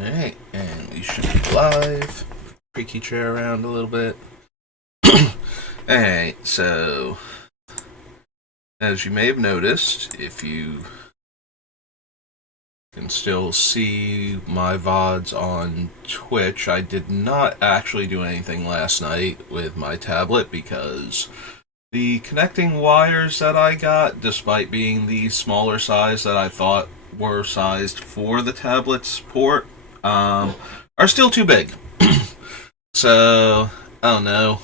Alright, and we should be live. Creaky chair around a little bit. Alright, so as you may have noticed, if you can still see my VODs on Twitch, I did not actually do anything last night with my tablet because the connecting wires that I got, despite being the smaller size that I thought were sized for the tablet's port, are still too big. So, I don't know.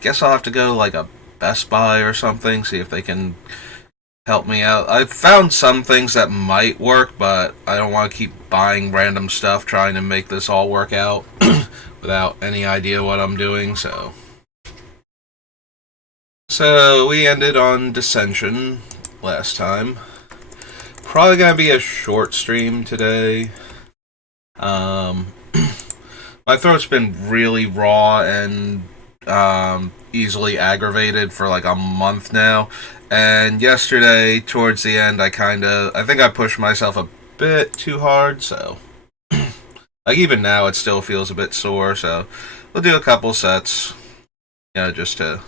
Guess I'll have to go like a Best Buy or something, see if they can help me out. I've found some things that might work, but I don't want to keep buying random stuff trying to make this all work out without any idea what I'm doing, so. So, we ended on Dissension last time. Probably gonna be a short stream today. My throat's been really raw and easily aggravated for like a month now. And yesterday, towards the end, I think I pushed myself a bit too hard, so. Like, even now, it still feels a bit sore, so we'll do a couple sets, just to.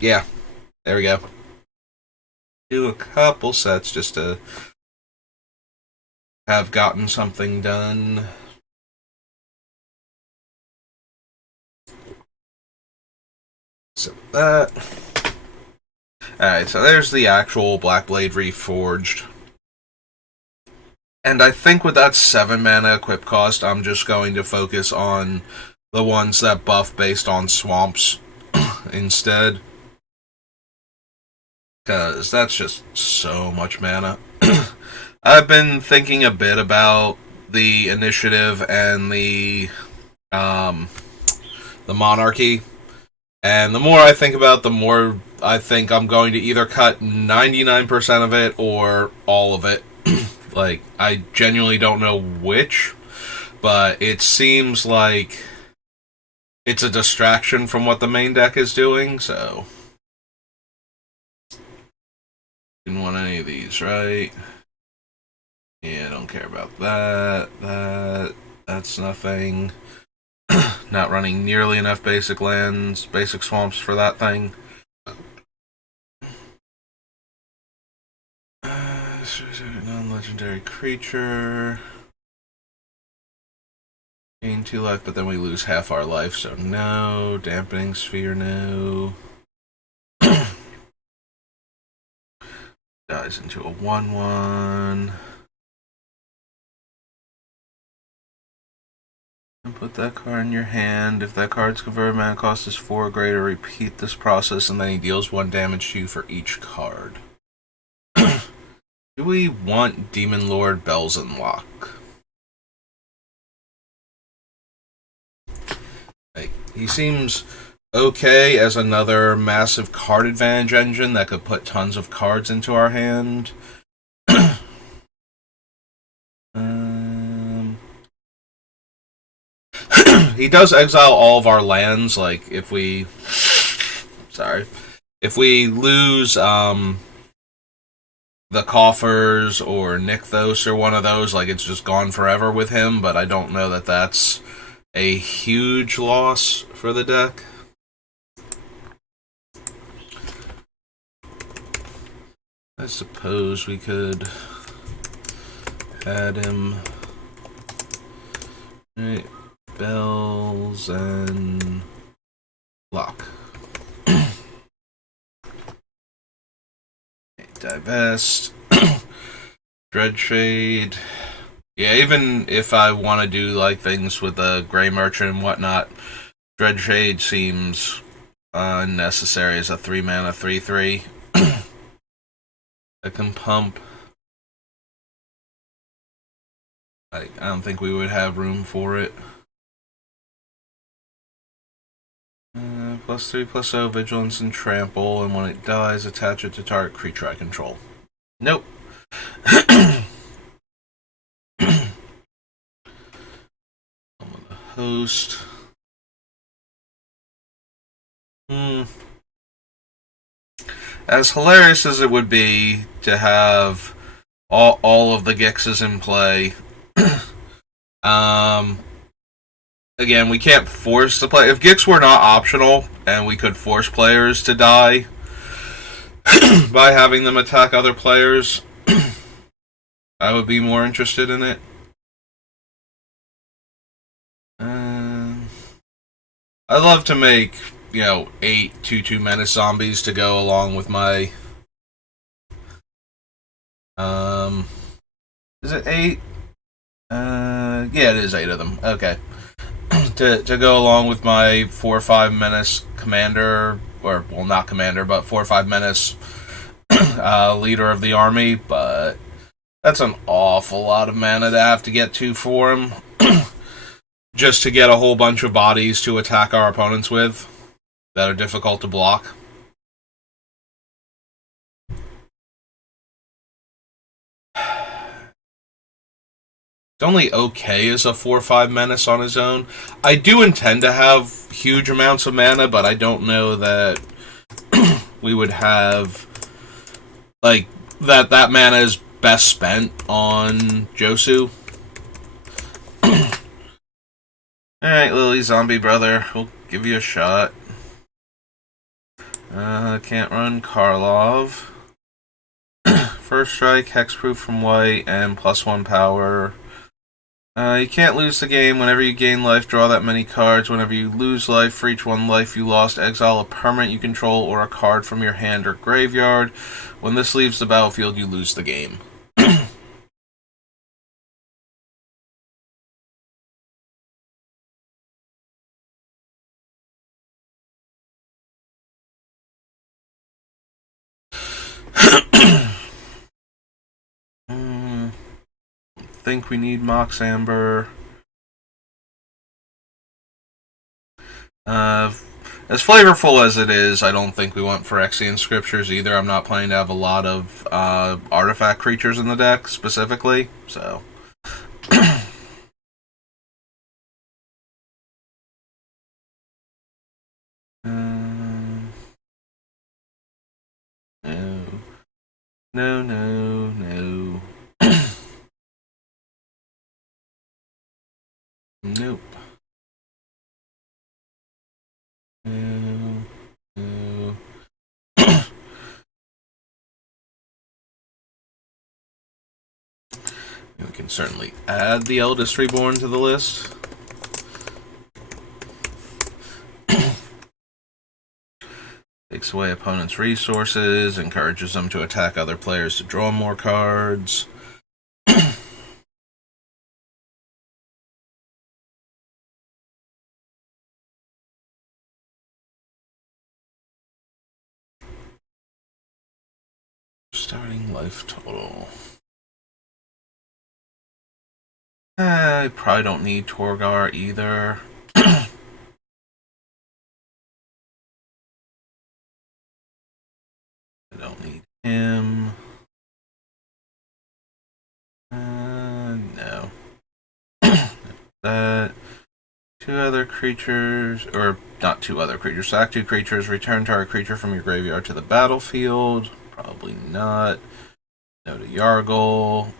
Yeah, there we go. Do a couple sets just to have gotten something done. So that. Alright, so there's the actual Blackblade Reforged. And I think with that 7 mana equip cost, I'm just going to focus on the ones that buff based on swamps instead. Because that's just so much mana. I've been thinking a bit about the initiative and the monarchy. And the more I think about it, the more I think I'm going to either cut 99% of it or all of it. Like, I genuinely don't know which, but it seems like it's a distraction from what the main deck is doing, so. Didn't want any of these, right? Yeah, don't care about that. That's nothing. Not running nearly enough basic lands, basic swamps for that thing. Non-legendary creature. Gain 2 life, but then we lose half our life, so no. Dampening Sphere, no. Dies into a 1/1. And put that card in your hand. If that card's converted, mana cost is 4 or greater, repeat this process, and then he deals 1 damage to you for each card. Do we want Demon Lord Belzenlok? Like, he seems okay as another massive card advantage engine that could put tons of cards into our hand. He does exile all of our lands, like, if we lose, the Coffers or Nykthos or one of those, like, it's just gone forever with him, but I don't know that that's a huge loss for the deck. I suppose we could add him. Right. Bells and lock. Divest. Dreadshade. Yeah, even if I want to do like things with the Grey Merchant and whatnot, Dreadshade seems unnecessary as a 3 mana 3/3. I can pump. I don't think we would have room for it. +3/+0, Vigilance and Trample, and when it dies, attach it to target creature I control. Nope. Host. as hilarious as it would be to have all of the Gixes in play, again, we can't force the play. If Gix were not optional and we could force players to die by having them attack other players, I would be more interested in it. I'd love to make, 8 2/2 Menace zombies to go along with my... is it 8? Yeah, it is 8 of them. Okay. to go along with my 4 or 5 Menace commander, or, well, not commander, but 4 or 5 Menace leader of the army, but that's an awful lot of mana to have to get to for him. Just to get a whole bunch of bodies to attack our opponents with that are difficult to block. It's only okay as a 4/5 Menace on his own. I do intend to have huge amounts of mana, but I don't know that we would have... Like, that mana is best spent on Josu. Alright, Lily Zombie Brother, we'll give you a shot. Can't run Karlov. First strike, hexproof from white, and +1 power. You can't lose the game. Whenever you gain life, draw that many cards. Whenever you lose life, for each 1 life you lost, exile a permanent you control or a card from your hand or graveyard. When this leaves the battlefield, you lose the game. Think we need Mox Amber. As flavorful as it is, I don't think we want Phyrexian Scriptures either. I'm not planning to have a lot of artifact creatures in the deck, specifically, so... No. Nope. No. We can certainly add the Eldest Reborn to the list. Takes away opponents' resources, encourages them to attack other players to draw more cards. Starting life total. I probably don't need Torgar either. I don't need him. No. That. 2 other creatures, or not 2 other creatures, sack 2 creatures, return target creature from your graveyard to the battlefield. Probably not. No to Yargle.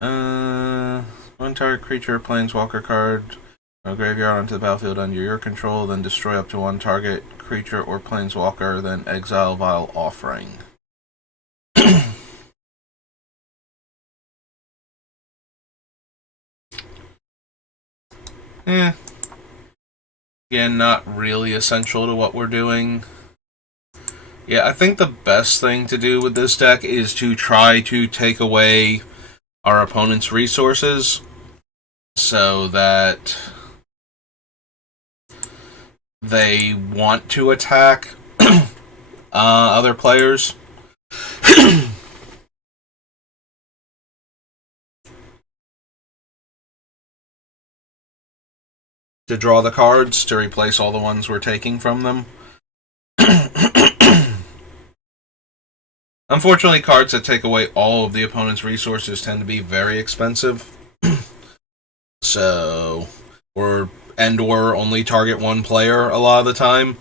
1 target creature, planeswalker card, from graveyard onto the battlefield under your control, then destroy up to 1 target creature or planeswalker, then exile Vile Offering. Again, not really essential to what we're doing. Yeah, I think the best thing to do with this deck is to try to take away our opponent's resources so that they want to attack other players. To draw the cards to replace all the ones we're taking from them. Unfortunately, cards that take away all of the opponent's resources tend to be very expensive. So, or and or only target one player a lot of the time.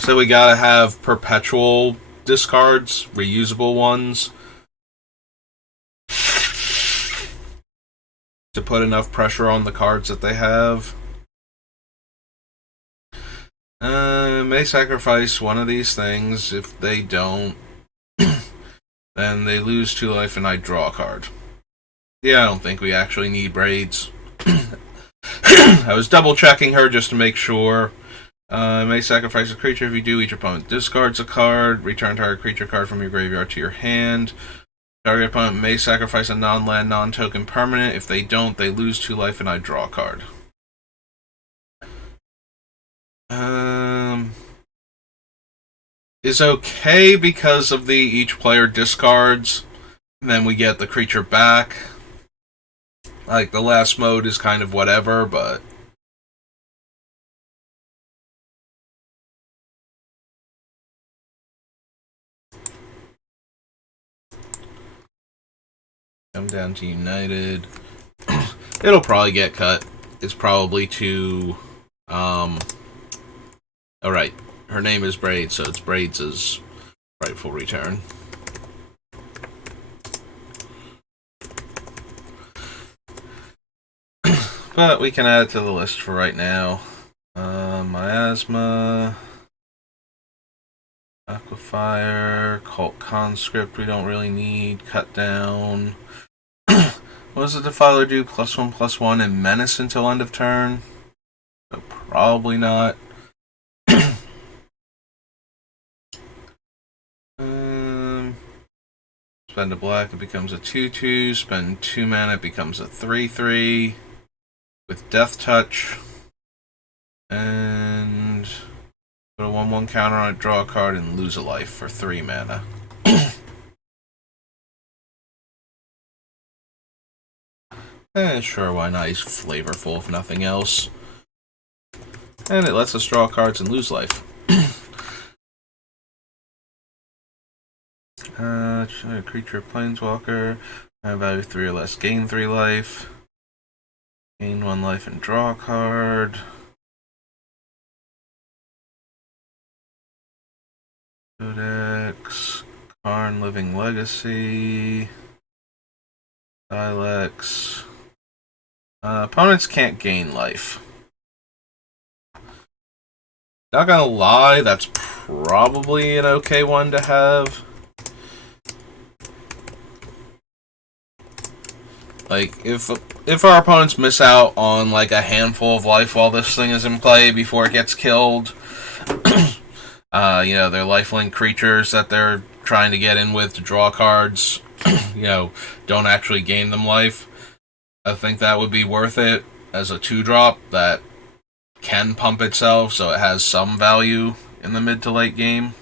So we gotta have perpetual discards, reusable ones, to put enough pressure on the cards that they have. May sacrifice one of these things. If they don't, then they lose 2 life and I draw a card. Yeah, I don't think we actually need Braids. I was double checking her just to make sure. May sacrifice a creature. If you do, each opponent discards a card. Return target creature card from your graveyard to your hand. Target opponent may sacrifice a non-land, non-token permanent. If they don't, they lose 2 life and I draw a card. Is okay because of the each player discards, and then we get the creature back. Like, the last mode is kind of whatever, but... Come down to United. It'll probably get cut. It's probably too... Alright. Her name is Braid, so it's Braids' rightful return. But we can add it to the list for right now. Miasma, Aquafire, Cult Conscript we don't really need, Cut Down. What does the Defiler do? +1/+1 and Menace until end of turn? So probably not. Spend a black, it becomes a 2/2. Spend 2 mana, it becomes a 3/3. With Death Touch. And put a 1/1 counter on it, draw a card, and lose a life for 3 mana. Sure, why not? He's flavorful, if nothing else. And it lets us draw cards and lose life. Creature, Planeswalker. Value 3 or less, gain 3 life. Gain 1 life and draw a card. Codex. Karn, Living Legacy. Silex. Opponents can't gain life. Not gonna lie, that's probably an okay one to have. Like, if our opponents miss out on, like, a handful of life while this thing is in play before it gets killed, you know, they're lifelink creatures that they're trying to get in with to draw cards, you know, don't actually gain them life, I think that would be worth it as a 2-drop that can pump itself, so it has some value in the mid to late game.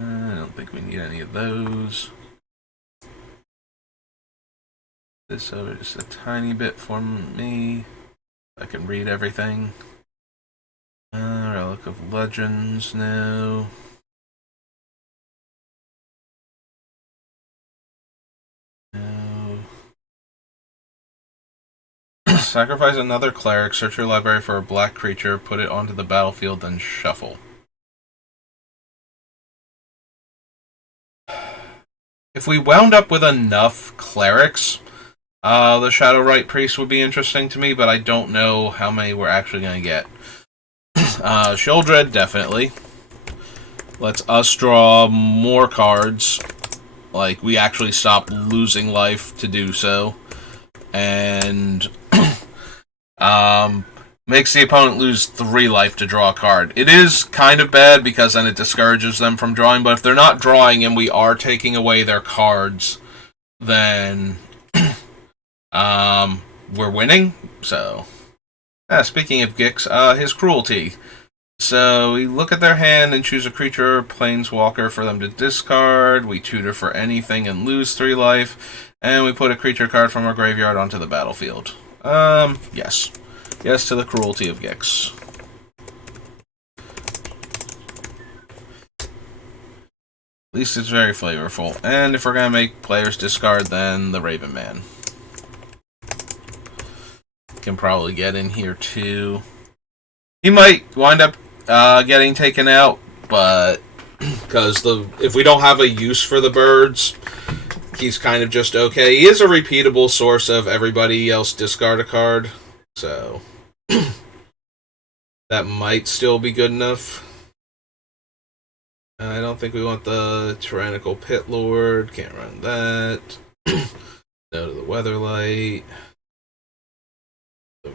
I don't think we need any of those. This over just a tiny bit for me. I can read everything. Relic of Legends, no. No. Sacrifice another cleric, search your library for a black creature, put it onto the battlefield, then shuffle. If we wound up with enough clerics, the Shadowrite Priest would be interesting to me, but I don't know how many we're actually going to get. Sheoldred, definitely. Lets us draw more cards. Like, we actually stop losing life to do so. And makes the opponent lose 3 life to draw a card. It is kind of bad because then it discourages them from drawing, but if they're not drawing and we are taking away their cards, then we're winning. So, speaking of Gix, his cruelty. So we look at their hand and choose a creature or planeswalker for them to discard. We tutor for anything and lose 3 life. And we put a creature card from our graveyard onto the battlefield. Yes. Yes to the cruelty of Gix. At least it's very flavorful. And if we're going to make players discard, then the Raven Man. can probably get in here too. He might wind up getting taken out, but because if we don't have a use for the birds, he's kind of just okay. He is a repeatable source of everybody else discard a card, so that might still be good enough. I don't think we want the Tyrannical Pit Lord. Can't run that. No to the Weatherlight. The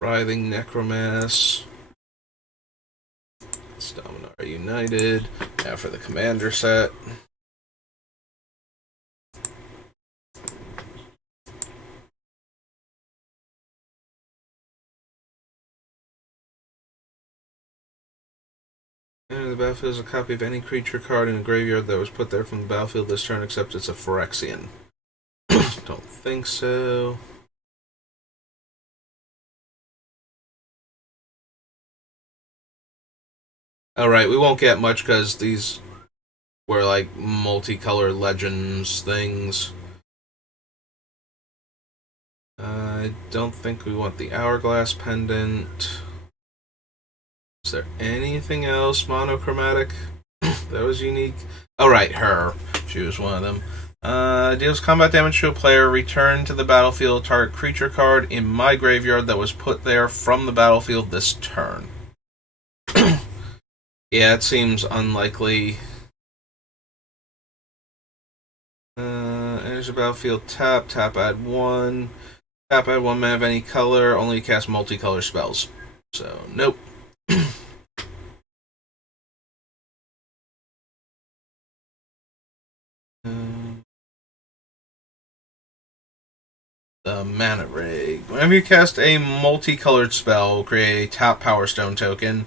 Writhing Necromass. Dominar United. Now for the Commander set. The battlefield is a copy of any creature card in a graveyard that was put there from the battlefield this turn, except it's a Phyrexian. Don't think so. Alright, we won't get much because these were like multicolored legends things. I don't think we want the Hourglass Pendant. Is there anything else monochromatic that was unique? Oh, right, her. She was one of them. Deals combat damage to a player. Return to the battlefield target creature card in my graveyard that was put there from the battlefield this turn. Yeah, it seems unlikely. Enters the battlefield, tap, add 1. Tap, add 1 mana of any color, only cast multicolor spells. So, nope. The Mana Rig. Whenever you cast a multicolored spell, create a tap Power Stone token.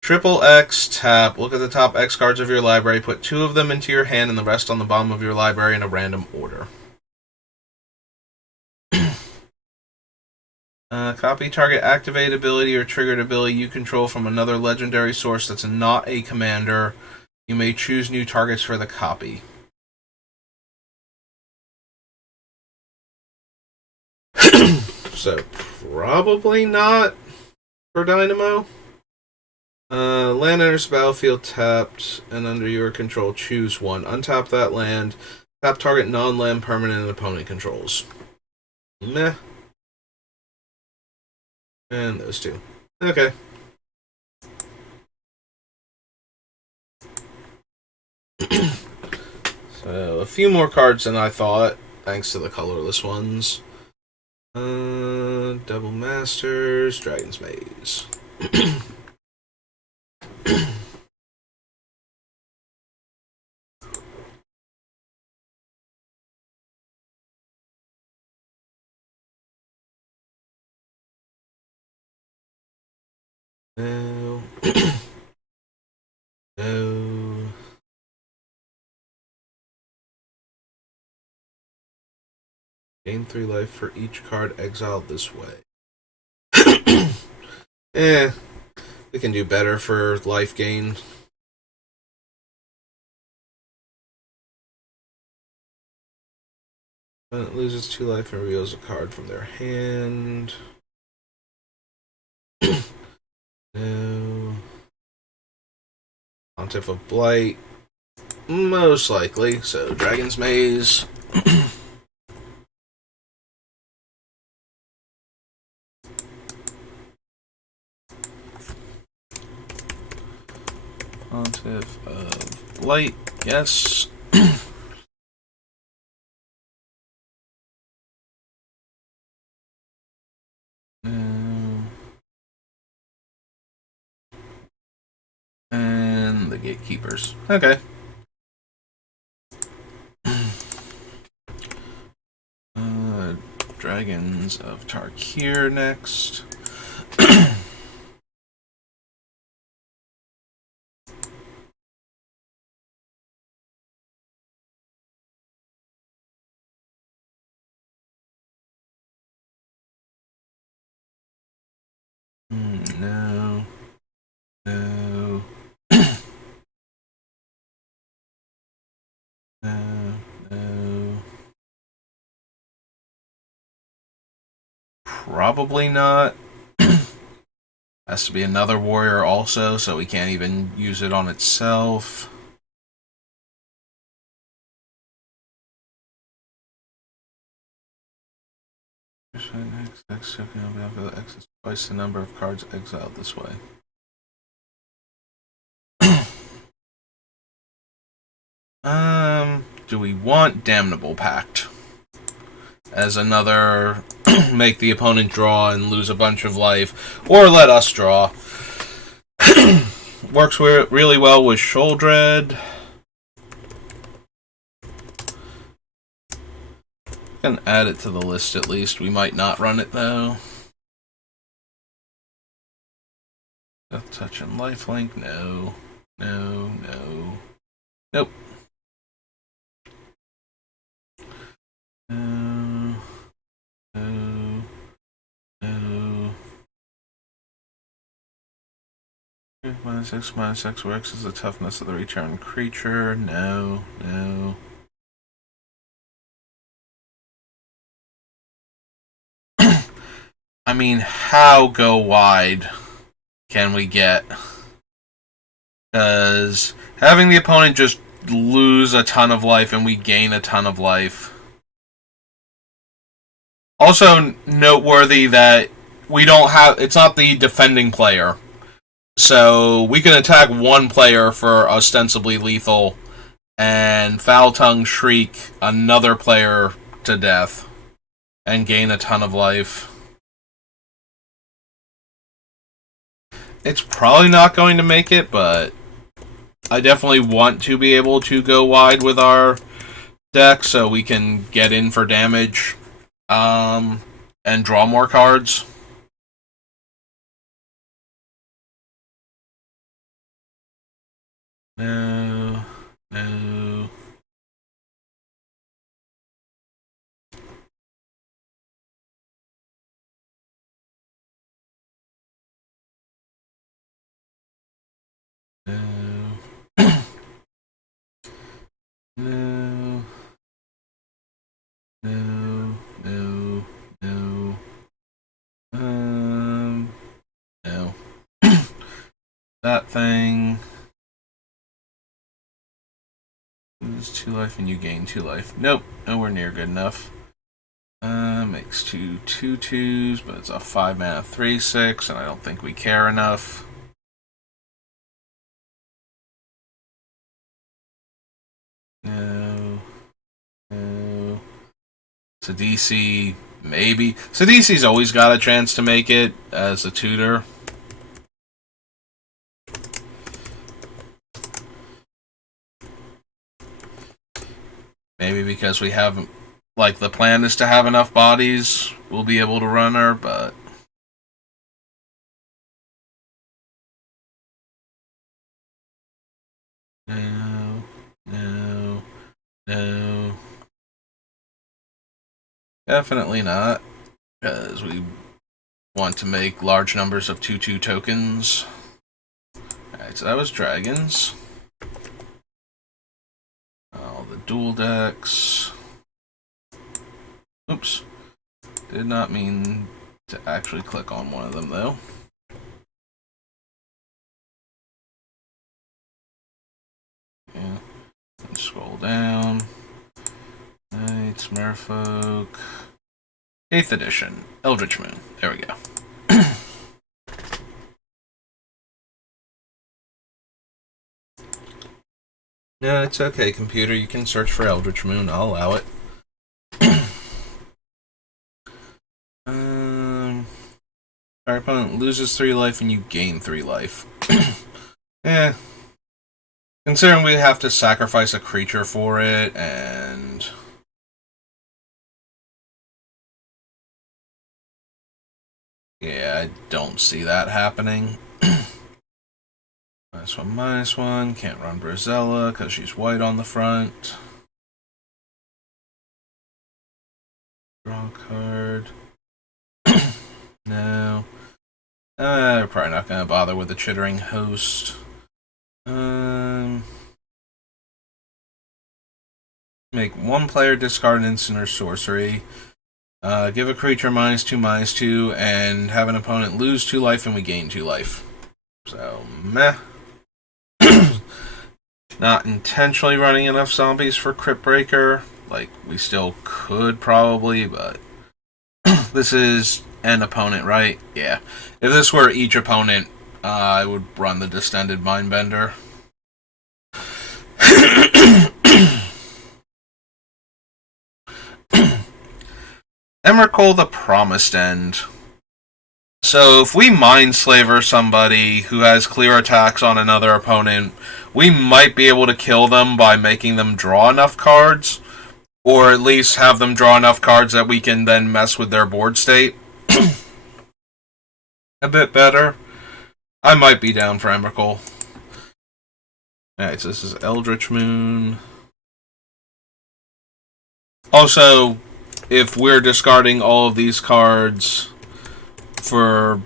Triple X, tap, look at the top X cards of your library, put 2 of them into your hand and the rest on the bottom of your library in a random order. Copy target activate ability or triggered ability you control from another legendary source that's not a commander. You may choose new targets for the copy. So, probably not for Dynamo. Land enters battlefield tapped, and under your control, choose 1. Untap that land. Tap target non-land permanent and opponent controls. Meh. And those 2. Okay. So, a few more cards than I thought, thanks to the colorless ones. Double Masters, Dragon's Maze. No. No. Gain 3 life for each card exiled this way. We can do better for life gain. It loses 2 life and reveals a card from their hand. No. Pontiff of Blight. Most likely. So, Dragon's Maze. Pontiff of Blight. Yes. And the Gatekeepers. Okay. Dragons of Tarkir next. No. No. No. No. Probably not. Has to be another warrior also, so we can't even use it on itself. X is twice the number of cards exiled this way. Do we want Damnable Pact as another make the opponent draw and lose a bunch of life, or let us draw? Works really well with Sheoldred. Can add it to the list at least. We might not run it though. Death Touch and Lifelink? No. No, no. Nope. No. No. No. -6/-6 where X is the toughness of the return creature. No. No. I mean, how go wide can we get? Because having the opponent just lose a ton of life and we gain a ton of life. Also noteworthy that we don't have, it's not the defending player. So we can attack one player for ostensibly lethal and Foul Tongue Shriek another player to death and gain a ton of life. It's probably not going to make it, but I definitely want to be able to go wide with our deck so we can get in for damage and draw more cards. No, no. No. No. No. No. No. No. That thing lose 2 life and you gain 2 life. Nope, nowhere near good enough. Makes 2 2/2s, but it's a 5-mana 3/6, and I don't think we care enough. No. No. Sidisi, maybe. Sidisi's always got a chance to make it as a tutor. Maybe because we haven't, like, the plan is to have enough bodies, we'll be able to run her, but no, no, no. Definitely not, because we want to make large numbers of 2/2 tokens. Alright, so that was dragons. All the dual decks. Oops. Did not mean to actually click on one of them, though. Yeah. And scroll down. Knights, Merfolk. 8th edition. Eldritch Moon. There we go. No, it's okay, computer. You can search for Eldritch Moon. I'll allow it. Our opponent loses 3 life and you gain 3 life. Yeah. Considering we have to sacrifice a creature for it, and yeah, I don't see that happening. -1/-1. Can't run Brazella because she's white on the front. Draw a card. No. We're probably not going to bother with the Chittering Host. Make one player discard an instant or sorcery. Give a creature -2/-2, and have an opponent lose 2 life and we gain 2 life. So, meh. Not intentionally running enough zombies for Crypt Breaker. Like, we still could probably, but this is an opponent, right? Yeah. If this were each opponent, I would run the Distended Mindbender. Emrakul the Promised End. So if we Mindslaver somebody who has clear attacks on another opponent, we might be able to kill them by making them draw enough cards, or at least have them draw enough cards that we can then mess with their board state a bit better. I might be down for Emrakul. Alright, so this is Eldritch Moon. Also, if we're discarding all of these cards for,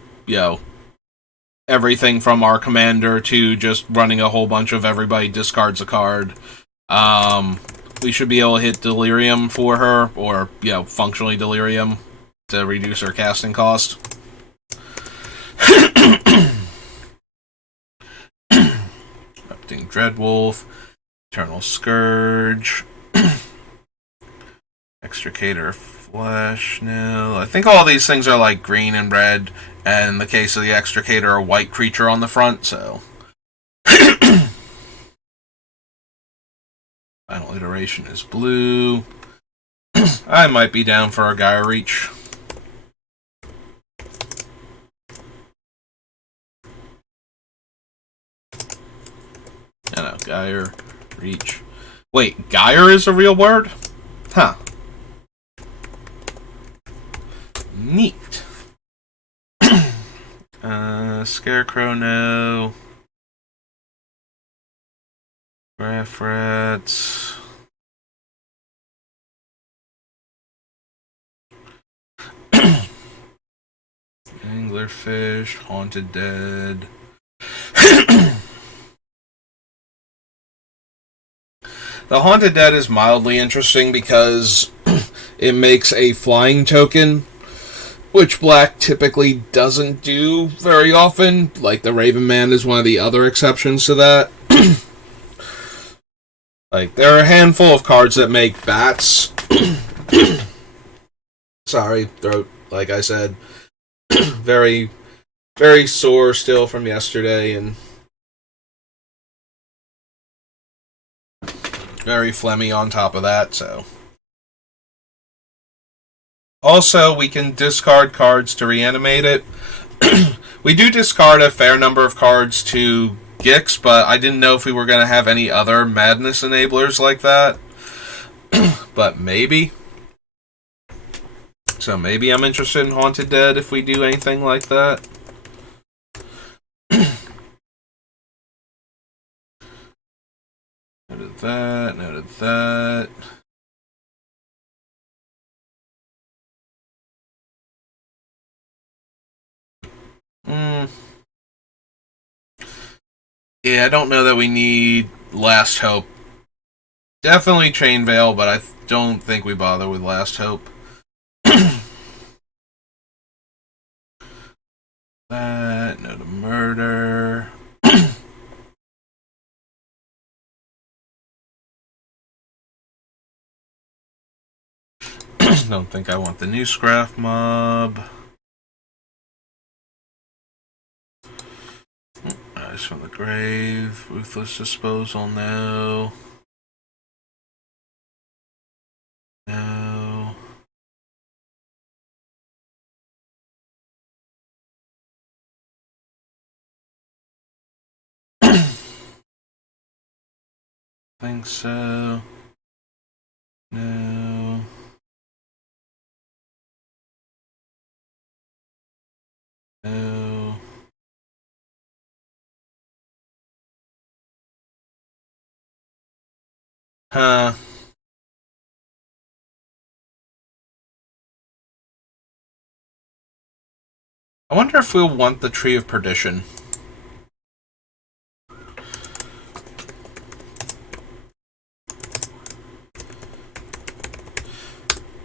everything from our commander to just running a whole bunch of everybody discards a card, we should be able to hit Delirium for her, or, functionally Delirium, to reduce her casting cost. Erupting Dreadwolf, Eternal Scourge, Extricator Flesh. No, I think all these things are like green and red, and in the case of the Extricator, a white creature on the front, so. Final Iteration is blue. I might be down for a Gaia Reach. No, Gaia Reach. Wait, Gaia is a real word? Huh. Neat. Scarecrow, no. Graph Rats. Anglerfish, Haunted Dead. The Haunted Dead is mildly interesting because it makes a flying token, which black typically doesn't do very often. Like, the Raven Man is one of the other exceptions to that. Like, there are a handful of cards that make bats. Sorry, throat, like I said. Very, very sore still from yesterday, and very phlegmy on top of that, so. Also, we can discard cards to reanimate it. We do discard a fair number of cards to Gix, but I didn't know if we were going to have any other madness enablers like that. But maybe. So maybe I'm interested in Haunted Dead if we do anything like that. Noted that, noted that. Yeah, I don't know that we need Last Hope. Definitely Chain Veil, but I don't think we bother with Last Hope. That, no to murder. Don't think I want the new Scrap Mob. Eyes from the Grave. Ruthless Disposal, no. No. Think so. No. No. Huh. I wonder if we'll want the Tree of Perdition.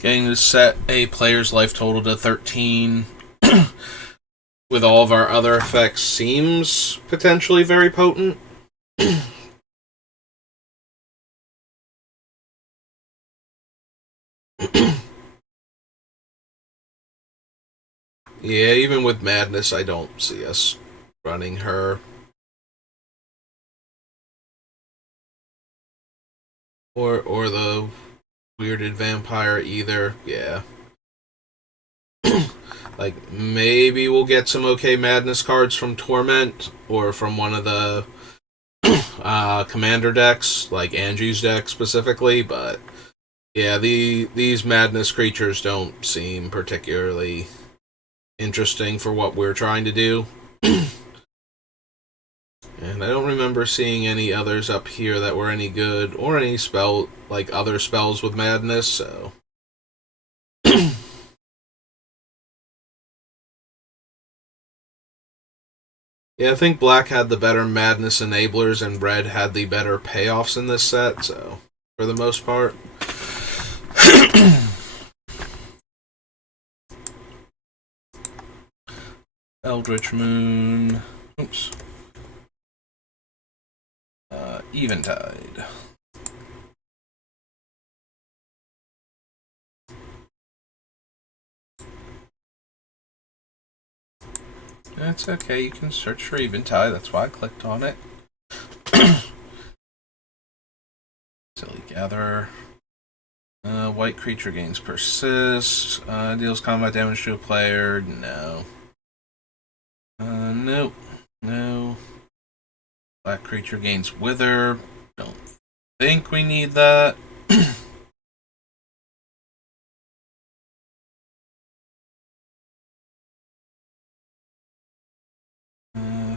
Getting to set a player's life total to 13 with all of our other effects seems potentially very potent. Yeah, even with Madness, I don't see us running her. Or the Weirded Vampire either. Yeah. Like, maybe we'll get some okay Madness cards from Torment, or from one of the Commander decks, like Angie's deck specifically, but yeah, these Madness creatures don't seem particularly interesting for what we're trying to do. And I don't remember seeing any others up here that were any good, or any spell, like other spells with Madness, so. Yeah, I think Black had the better Madness enablers, and Red had the better payoffs in this set, so, for the most part. Eldritch Moon. Oops. Eventide. That's okay, you can search for Eventide, that's why I clicked on it. Silly Gatherer. White creature gains persist. Deals combat damage to a player. No. Nope. No. Black creature gains wither. Don't think we need that.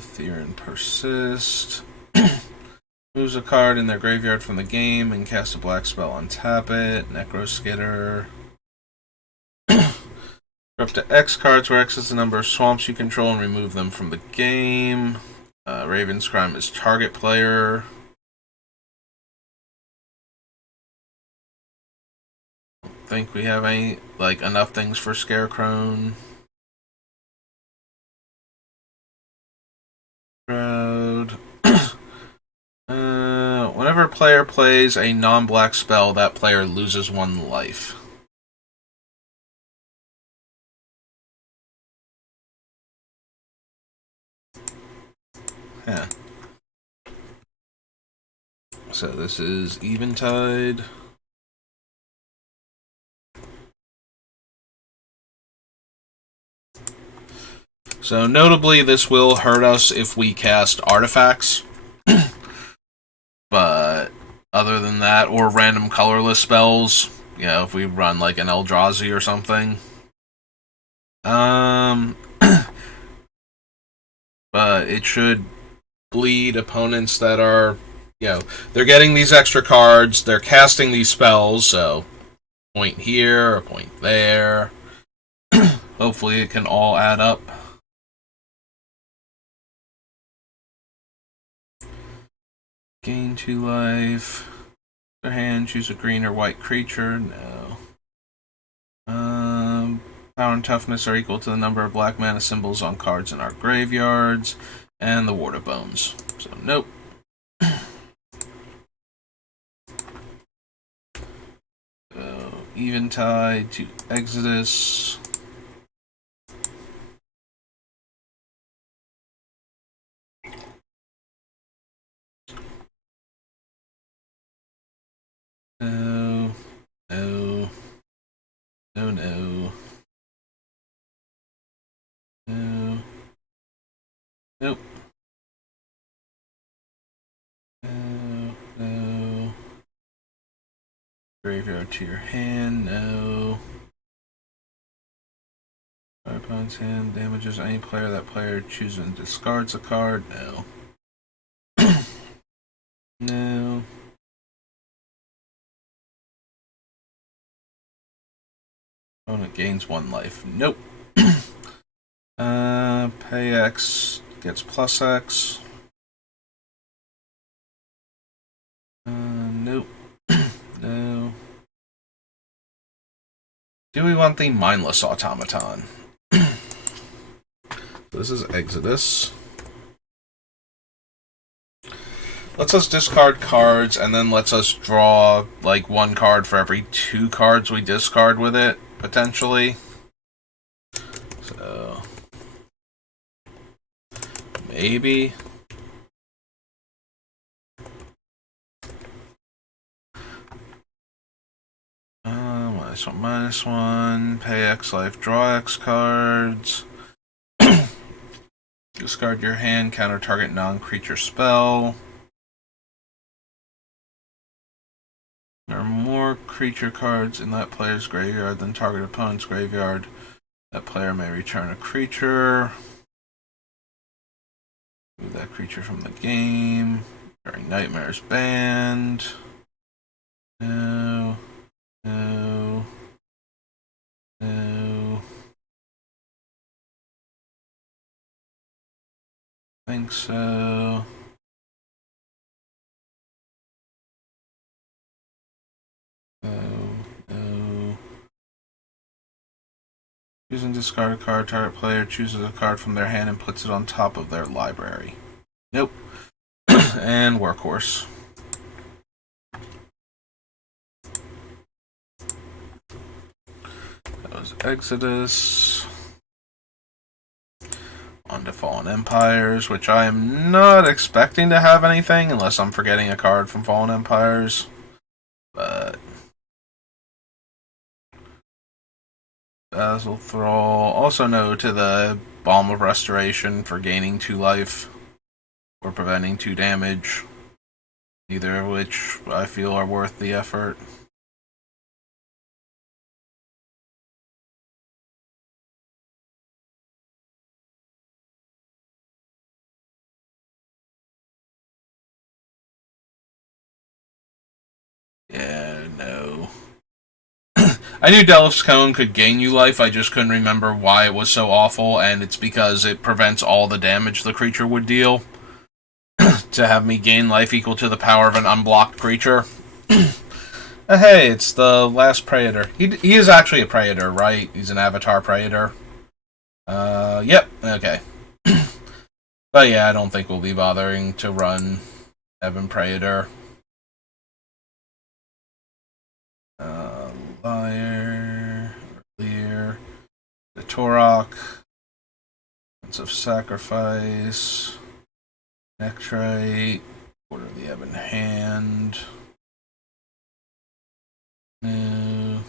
Theron persist. Moves a card in their graveyard from the game and cast a black spell on tap it. Necroskitter. Up to X cards, where X is the number of swamps you control, and remove them from the game. Raven's Crime is target player. Don't think we have any enough things for Scarecrow. Road. Whenever a player plays a non-black spell, that player loses 1 life. Yeah. So this is Eventide. So notably, this will hurt us if we cast artifacts. But other than that, or random colorless spells, if we run like an Eldrazi or something. But it should bleed opponents that are, they're getting these extra cards, they're casting these spells, so point here, a point there. Hopefully it can all add up. Gain 2 life. Their hand, choose a green or white creature. No. Power and toughness are equal to the number of black mana symbols on cards in our graveyards, and the Ward of Bones. So, nope. So, Eventide to Exodus. No. No. No, no. No. Nope. No. No. Graveyard to your hand. No. Opponent's hand damages any player. That player chooses and discards a card. No. No. Opponent gains 1 life. Nope. Pay X gets plus X. Nope. No. Do we want the Mindless Automaton? This is Exodus. Lets us discard cards, and then lets us draw, like, one card for every 2 cards we discard with it, potentially. So... maybe... -1, pay X life, draw X cards. Discard your hand, counter target non-creature spell. There are more creature cards in that player's graveyard than target opponent's graveyard. That player may return a creature. Move that creature from the game. During Nightmare's banned. No. No. No. I think so. No. Choose and discard a card. Target player chooses a card from their hand and puts it on top of their library. Nope. And Workhorse. That was Exodus. On to Fallen Empires, which I am not expecting to have anything unless I'm forgetting a card from Fallen Empires. But Basil Thrall. Also no to the Balm of Restoration for gaining 2 life or preventing 2 damage. Neither of which I feel are worth the effort. Yeah, no. I knew Delph's Cone could gain you life, I just couldn't remember why it was so awful, and it's because it prevents all the damage the creature would deal. To have me gain life equal to the power of an unblocked creature. Hey, it's the last Praetor. He is actually a Praetor, right? He's an Avatar Praetor. Yep, okay. But yeah, I don't think we'll be bothering to run Evan Praetor. Liar, Lear, the Torok, Sense of Sacrifice, Nectrite, Order of the Ebon Hand. No.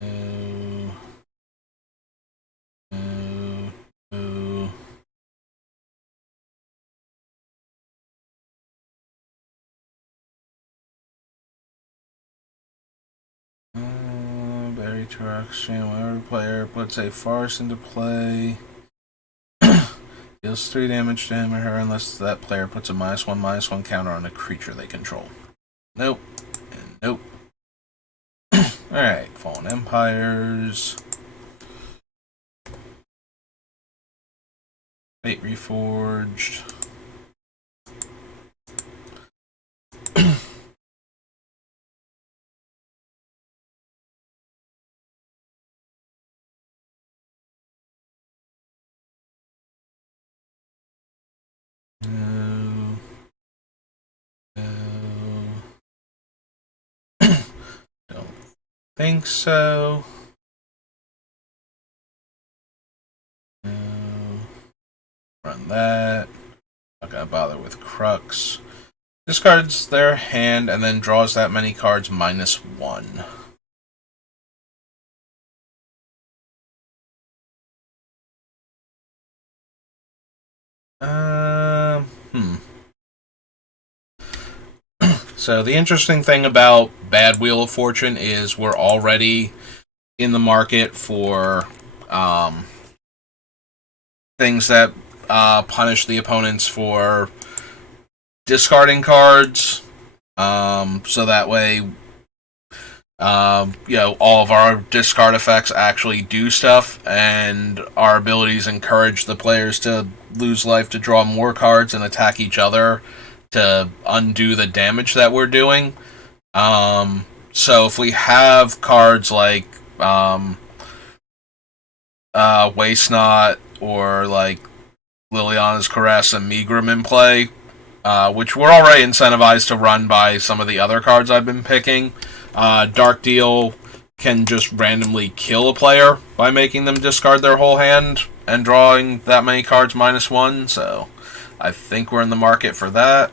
No. No. No. Berry Torok, whenever player puts a forest into play, deals 3 damage to him or her unless that player puts a -1/-1 counter on a creature they control. Nope. And nope. Alright, Fallen Empires. Fate Reforged. No. No. Don't think so. No. Run that. Not gonna bother with Crux. Discards their hand and then draws that many cards -1. So the interesting thing about Bad Wheel of Fortune is we're already in the market for things that punish the opponents for discarding cards. So that way, all of our discard effects actually do stuff, and our abilities encourage the players to lose life to draw more cards and attack each other to undo the damage that we're doing. So if we have cards like Waste Not or like Liliana's Caress and Megrim in play, which we're already incentivized to run by some of the other cards I've been picking. Dark Deal can just randomly kill a player by making them discard their whole hand and drawing that many cards -1, so I think we're in the market for that.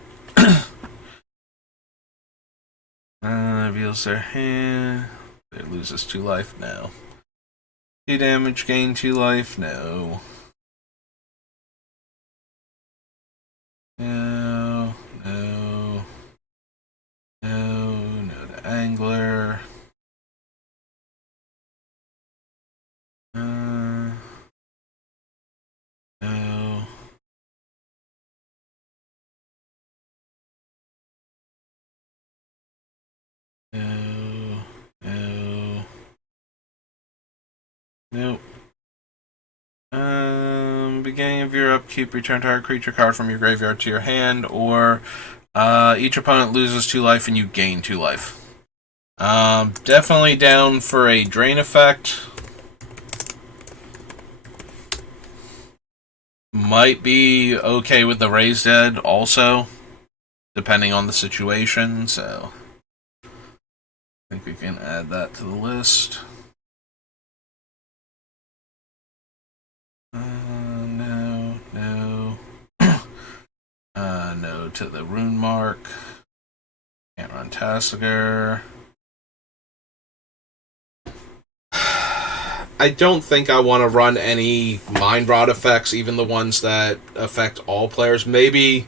Reveals their hand. It loses 2 life? No. 2 damage, gain 2 life? No. No. No. No. No to Angler. No. No. No. Nope. Beginning of your upkeep, return target creature card from your graveyard to your hand, or each opponent loses 2 life and you gain 2 life. Definitely down for a drain effect. Might be okay with the Raise Dead also, depending on the situation, so I think we can add that to the list. No. No to the Rune Mark. Can't run Tasigur. I don't think I want to run any Mind Rot effects, even the ones that affect all players. Maybe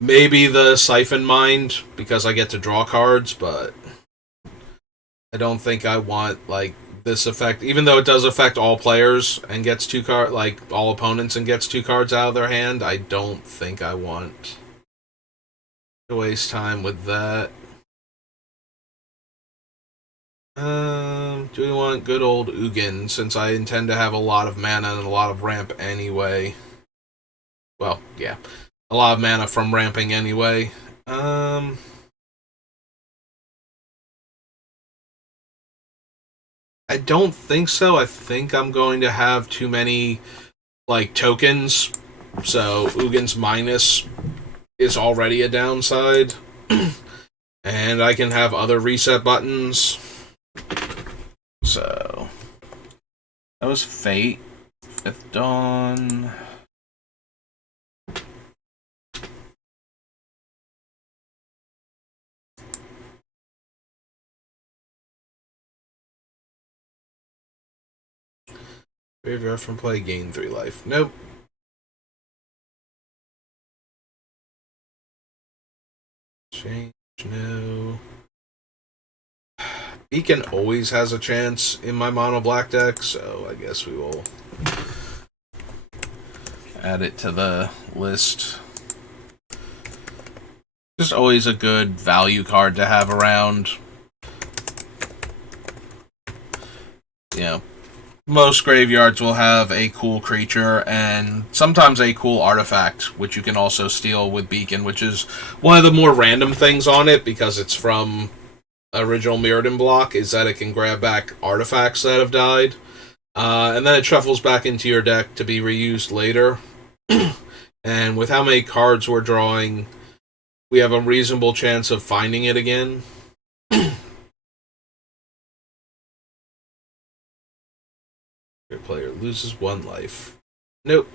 the Siphon Mind, because I get to draw cards, but I don't think I want, like, this effect, even though it does affect all players and gets 2 cards, like, all opponents and gets 2 cards out of their hand. I don't think I want to waste time with that. Do we want good old Ugin, since I intend to have a lot of mana and a lot of ramp anyway? Well, yeah. A lot of mana from ramping anyway. I don't think so. I think I'm going to have too many, like, tokens. So Ugin's minus is already a downside. And I can have other reset buttons. So that was Fate. 5th Dawn. Graveyard from play, gain 3 life. Nope. Change, no. Beacon always has a chance in my mono black deck, so I guess we will add it to the list. Just always a good value card to have around. You know, most graveyards will have a cool creature and sometimes a cool artifact, which you can also steal with Beacon, which is one of the more random things on it because it's from original Mirrodin block, is that it can grab back artifacts that have died. And then it shuffles back into your deck to be reused later. And with how many cards we're drawing, we have a reasonable chance of finding it again. Your player loses 1 life. Nope.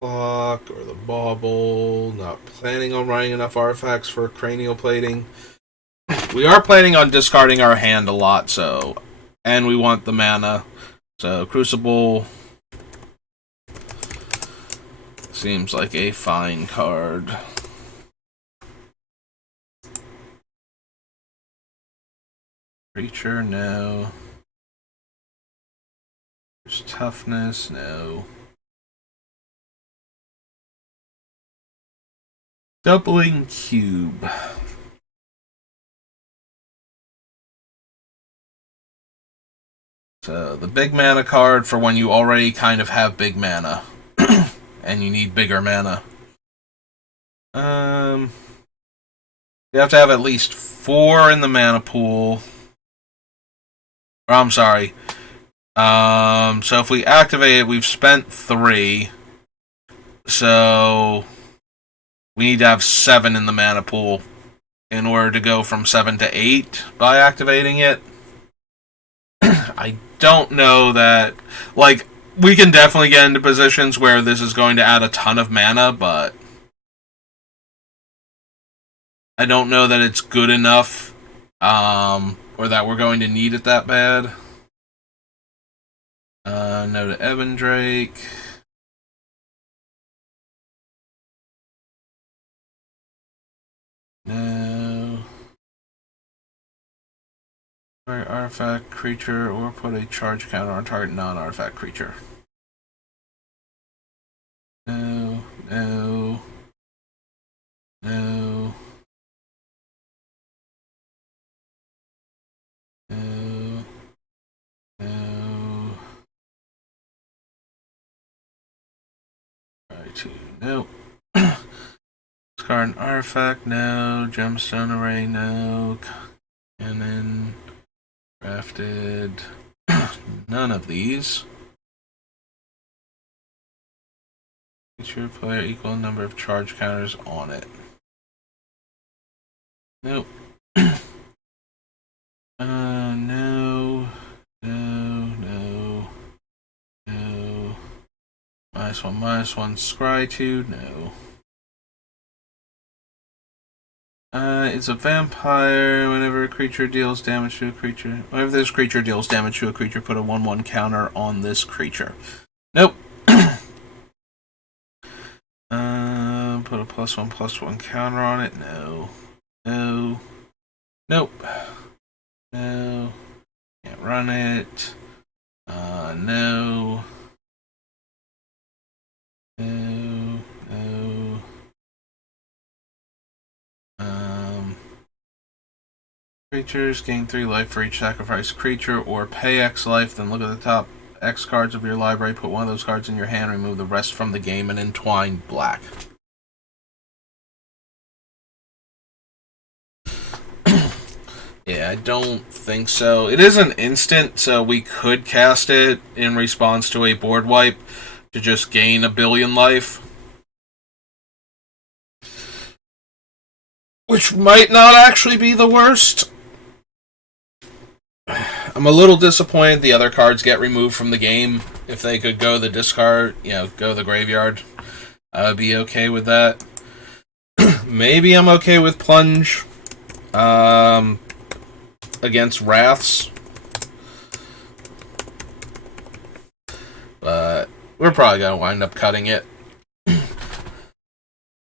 Clock or the Bauble. Not planning on running enough artifacts for cranial plating. We are planning on discarding our hand a lot, so. And we want the mana. So, Crucible seems like a fine card. Creature, no. There's Toughness, no. Doubling Cube. So, the big mana card for when you already kind of have big mana. and you need bigger mana. You have to have at least 4 in the mana pool. Or, I'm sorry. So if we activate it, we've spent 3. So we need to have 7 in the mana pool in order to go from 7 to 8 by activating it. I don't know that... Like, we can definitely get into positions where this is going to add a ton of mana, but I don't know that it's good enough, or that we're going to need it that bad. No to Evan Drake. No. Artifact creature, or put a charge counter on target non-artifact creature. No, no, no, no, no. Right, no. Discard an artifact, no. Gemstone array, no. Cannon. Crafted. None of these. Creature player equal number of charge counters on it. Nope. No. No. No. No. -1/-1. Scrytude, no. It's a vampire. Whenever a creature deals damage to a creature. Whenever this creature deals damage to a creature, put a 1/1 counter on this creature. Nope. Put a +1/+1 counter on it. No. No. Nope. No. Can't run it. No. No. No. Creatures gain 3 life for each sacrificed creature, or pay X life, then look at the top X cards of your library, put one of those cards in your hand, remove the rest from the game, and entwine black. Yeah, I don't think so. It is an instant, so we could cast it in response to a board wipe to just gain 1 billion life. Which might not actually be the worst. I'm a little disappointed the other cards get removed from the game. If they could go the discard, go the graveyard, I would be okay with that. Maybe I'm okay with Plunge against Wraths. But we're probably going to wind up cutting it.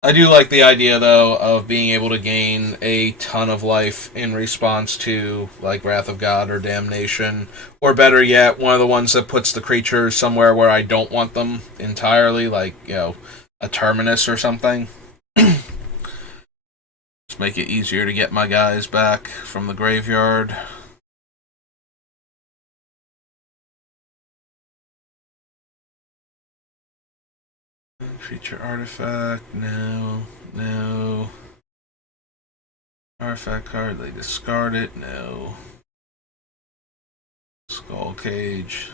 I do like the idea, though, of being able to gain a ton of life in response to, like, Wrath of God or Damnation. Or better yet, one of the ones that puts the creatures somewhere where I don't want them entirely, like, a Terminus or something. Just make it easier to get my guys back from the graveyard. Creature artifact, no, no. Artifact card, they discard it, no. Skull Cage.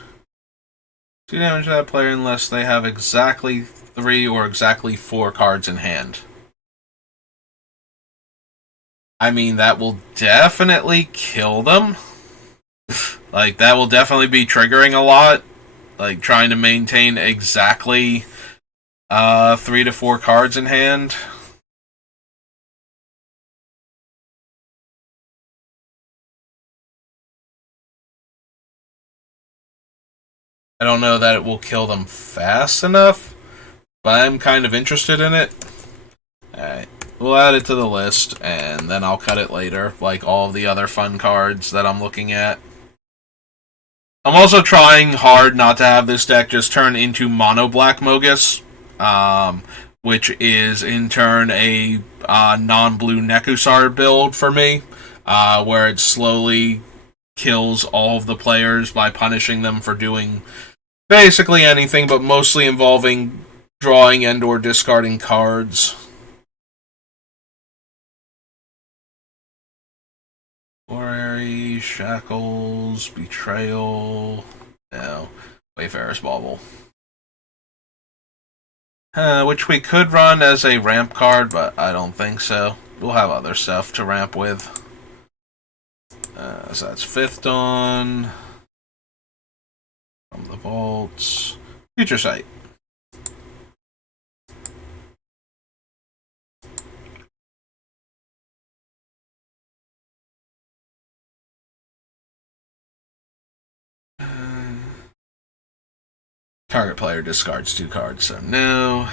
2 damage to that player unless they have exactly 3 or exactly 4 cards in hand. I mean, that will definitely kill them. Like, that will definitely be triggering a lot. Like, trying to maintain exactly 3 to 4 cards in hand. I don't know that it will kill them fast enough, but I'm kind of interested in it. Alright, we'll add it to the list, and then I'll cut it later, like all of the other fun cards that I'm looking at. I'm also trying hard not to have this deck just turn into Mono Black Mogus, which is in turn a non-blue Nekusar build for me, where it slowly kills all of the players by punishing them for doing basically anything, but mostly involving drawing and or discarding cards. Orrery, Shackles, Betrayal. No. Wayfarer's Bauble. Which we could run as a ramp card, but I don't think so. We'll have other stuff to ramp with. So that's Fifth Dawn. From the Vaults. Future Sight. Target player discards 2 cards, so no.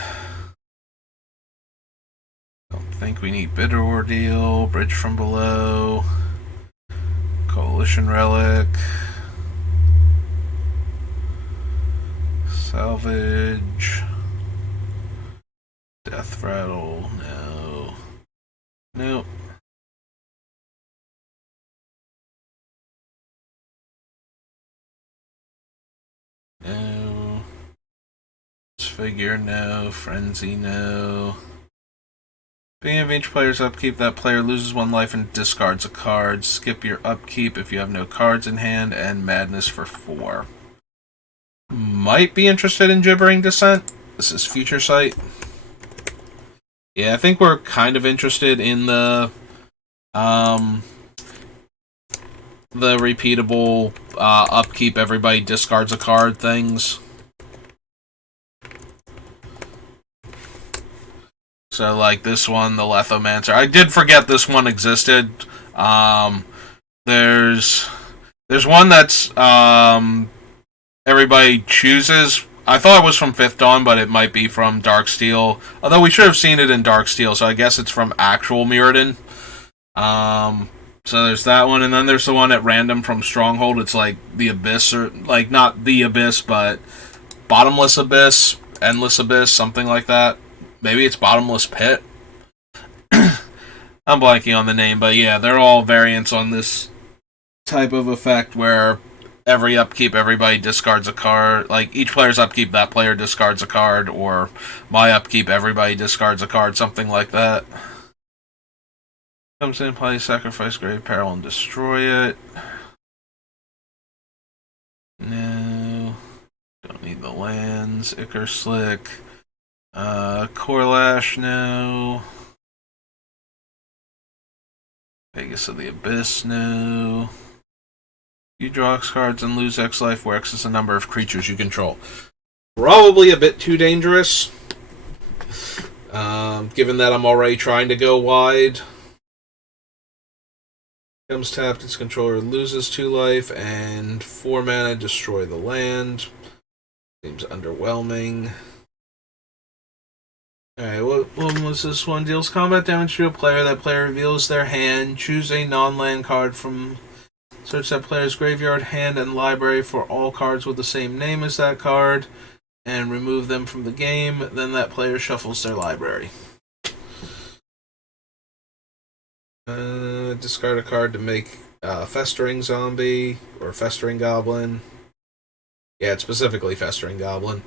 Don't think we need Bitter Ordeal, Bridge from Below, Coalition Relic, Salvage, Death Rattle, no. Nope. No. Figure, no. Frenzy, no. Beginning of each player's upkeep, that player loses 1 life and discards a card. Skip your upkeep if you have no cards in hand, and Madness for 4. Might be interested in Gibbering Descent. This is Future Sight. Yeah, I think we're kind of interested in the repeatable upkeep, everybody discards a card things. So, like this one, the Lethomancer. I did forget this one existed. There's one that's everybody chooses. I thought it was from Fifth Dawn, but it might be from Darksteel. Although we should have seen it in Darksteel, so I guess it's from actual Mirrodin. So there's that one, and then there's the one at random from Stronghold. It's like the Abyss, or like not the Abyss, but Bottomless Abyss, Endless Abyss, something like that. Maybe it's Bottomless Pit. I'm blanking on the name, but yeah, they're all variants on this type of effect where every upkeep, everybody discards a card. Like, each player's upkeep, that player discards a card, or my upkeep, everybody discards a card, something like that. Comes in, play, sacrifice Grave Peril, and destroy it. No. Don't need the lands. Ichor Slick. Corlash, no. Vegas of the Abyss, no. You draw X cards and lose X life, where X is the number of creatures you control. Probably a bit too dangerous. Given that I'm already trying to go wide. Comes tapped, its controller loses 2 life, and 4 mana, destroy the land. Seems underwhelming. Alright, what one was this one? Deals combat damage to a player. That player reveals their hand. Choose a non-land card from... Search that player's graveyard, hand, and library for all cards with the same name as that card, and remove them from the game. Then that player shuffles their library. Discard a card to make Festering Zombie, or Festering Goblin. Yeah, it's specifically Festering Goblin.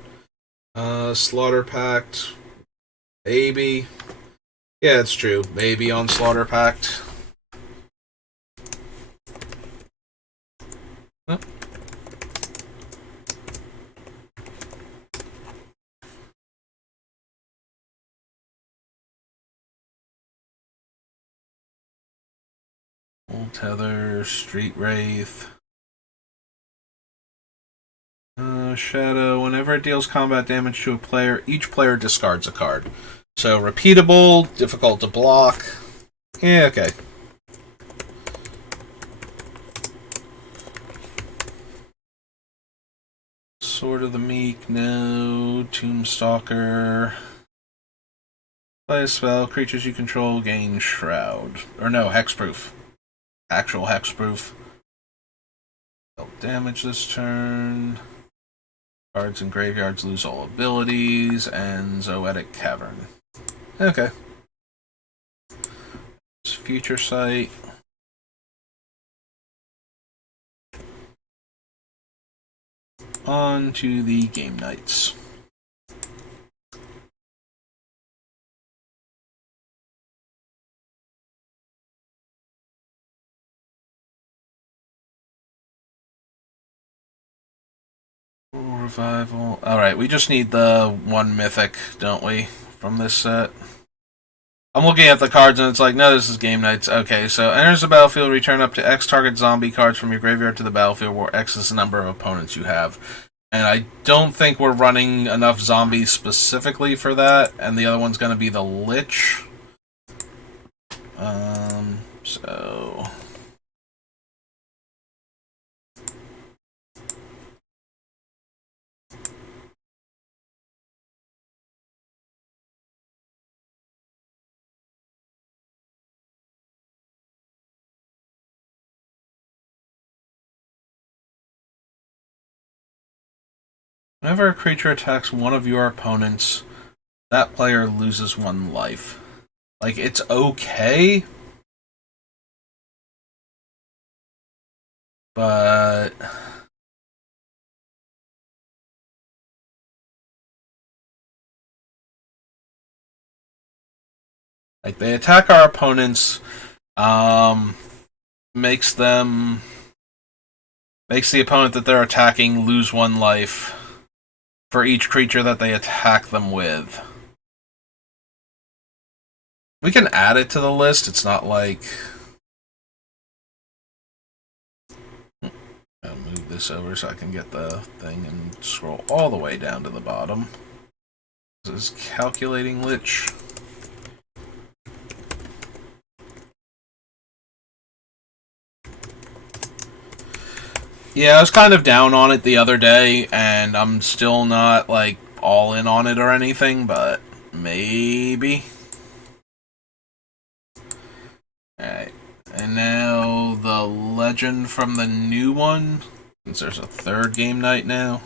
Slaughter Pact. Maybe. Yeah, it's true. Maybe on Slaughter Pact. Huh? Old Tether, Street Wraith. Shadow. Whenever it deals combat damage to a player, each player discards a card. So, repeatable, difficult to block. Yeah, okay. Sword of the Meek, no. Tombstalker. Play a spell, creatures you control gain Shroud. Or no, Hexproof. Actual Hexproof. Dealt damage this turn. Cards and graveyards lose all abilities, and Zoetic Cavern. Okay. It's Future Sight. On to the Game Nights. Revival. Alright, we just need the one mythic, don't we, from this set? I'm looking at the cards and it's like, no, this is game nights. Okay, so enters the battlefield, return up to X target zombie cards from your graveyard to the battlefield, where X is the number of opponents you have. And I don't think we're running enough zombies specifically for that, and the other one's going to be the Lich. So... whenever a creature attacks one of your opponents, that player loses 1 life. Like, it's okay, but... like, they attack our opponents, makes the opponent that they're attacking lose 1 life for each creature that they attack them with. We can add it to the list, it's not like... I'll move this over so I can get the thing and scroll all the way down to the bottom. This is calculating Lich. Yeah, I was kind of down on it the other day, and I'm still not, like, all in on it or anything, but maybe. Alright, and now the legend from the new one, since there's a 3rd game night now.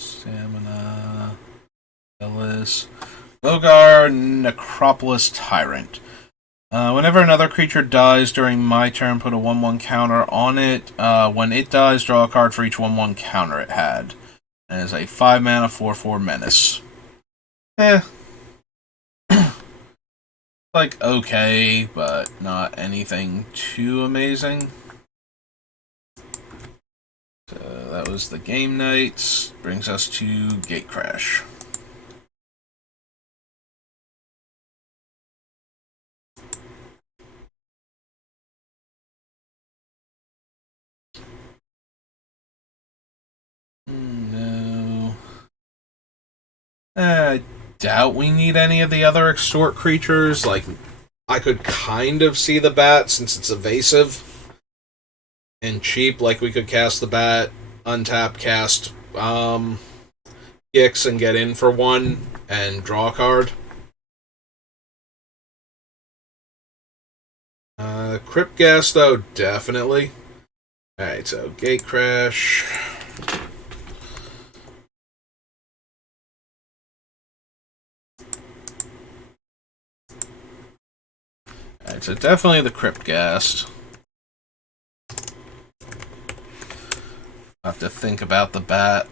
Stamina. Ellis. Bogar Necropolis Tyrant. Whenever another creature dies during my turn, put a 1/1 counter on it. When it dies, draw a card for each 1/1 counter it had. And it's a 5 mana 4/4 menace. Like, okay, but not anything too amazing. So that was the game nights. Brings us to Gatecrash. No. I doubt we need any of the other extort creatures. Like, I could kind of see the bat since it's evasive and cheap. Like, we could cast the bat, untap, cast Gix and get in for 1 and draw a card. Crypt Gas, though, definitely. Alright, so Gatecrash. Alright, so definitely the Crypt Gas. I'll have to think about the bat.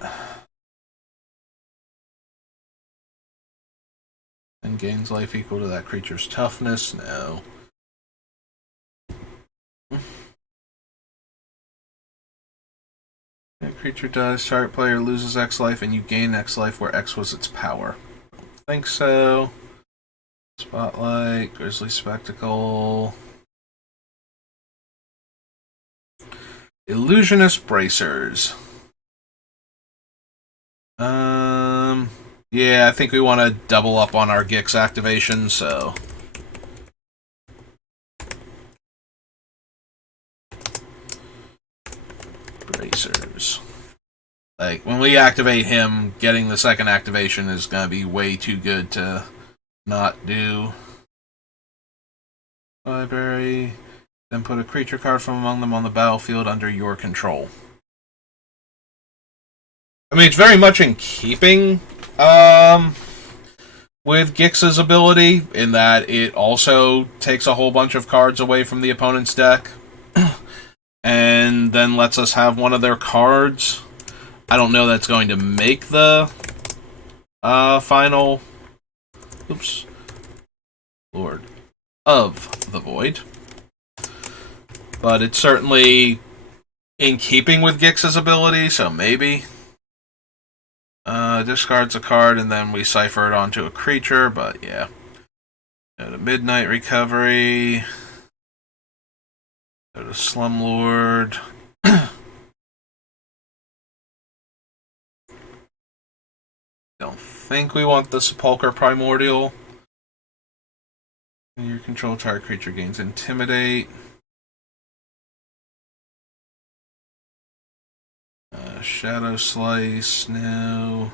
And gains life equal to that creature's toughness? No. A creature dies, target player loses X life, and you gain X life where X was its power. I don't think so. Spotlight, Grizzly Spectacle. Illusionist Bracers. Yeah, I think we want to double up on our Gix activation, so... Bracers. Like, when we activate him, getting the second activation is going to be way too good to not do. Library. Then put a creature card from among them on the battlefield under your control. I mean, it's very much in keeping with Gix's ability, in that it also takes a whole bunch of cards away from the opponent's deck, and then lets us have one of their cards. I don't know that's going to make the final... Oops. Lord of the Void. But it's certainly in keeping with Gix's ability, so maybe. Discards a card, and then we cipher it onto a creature, but yeah. Go to Midnight Recovery. Go to Slumlord. Don't think we want the Sepulchre Primordial. Your control target creature gains Intimidate. Shadow Slice, no.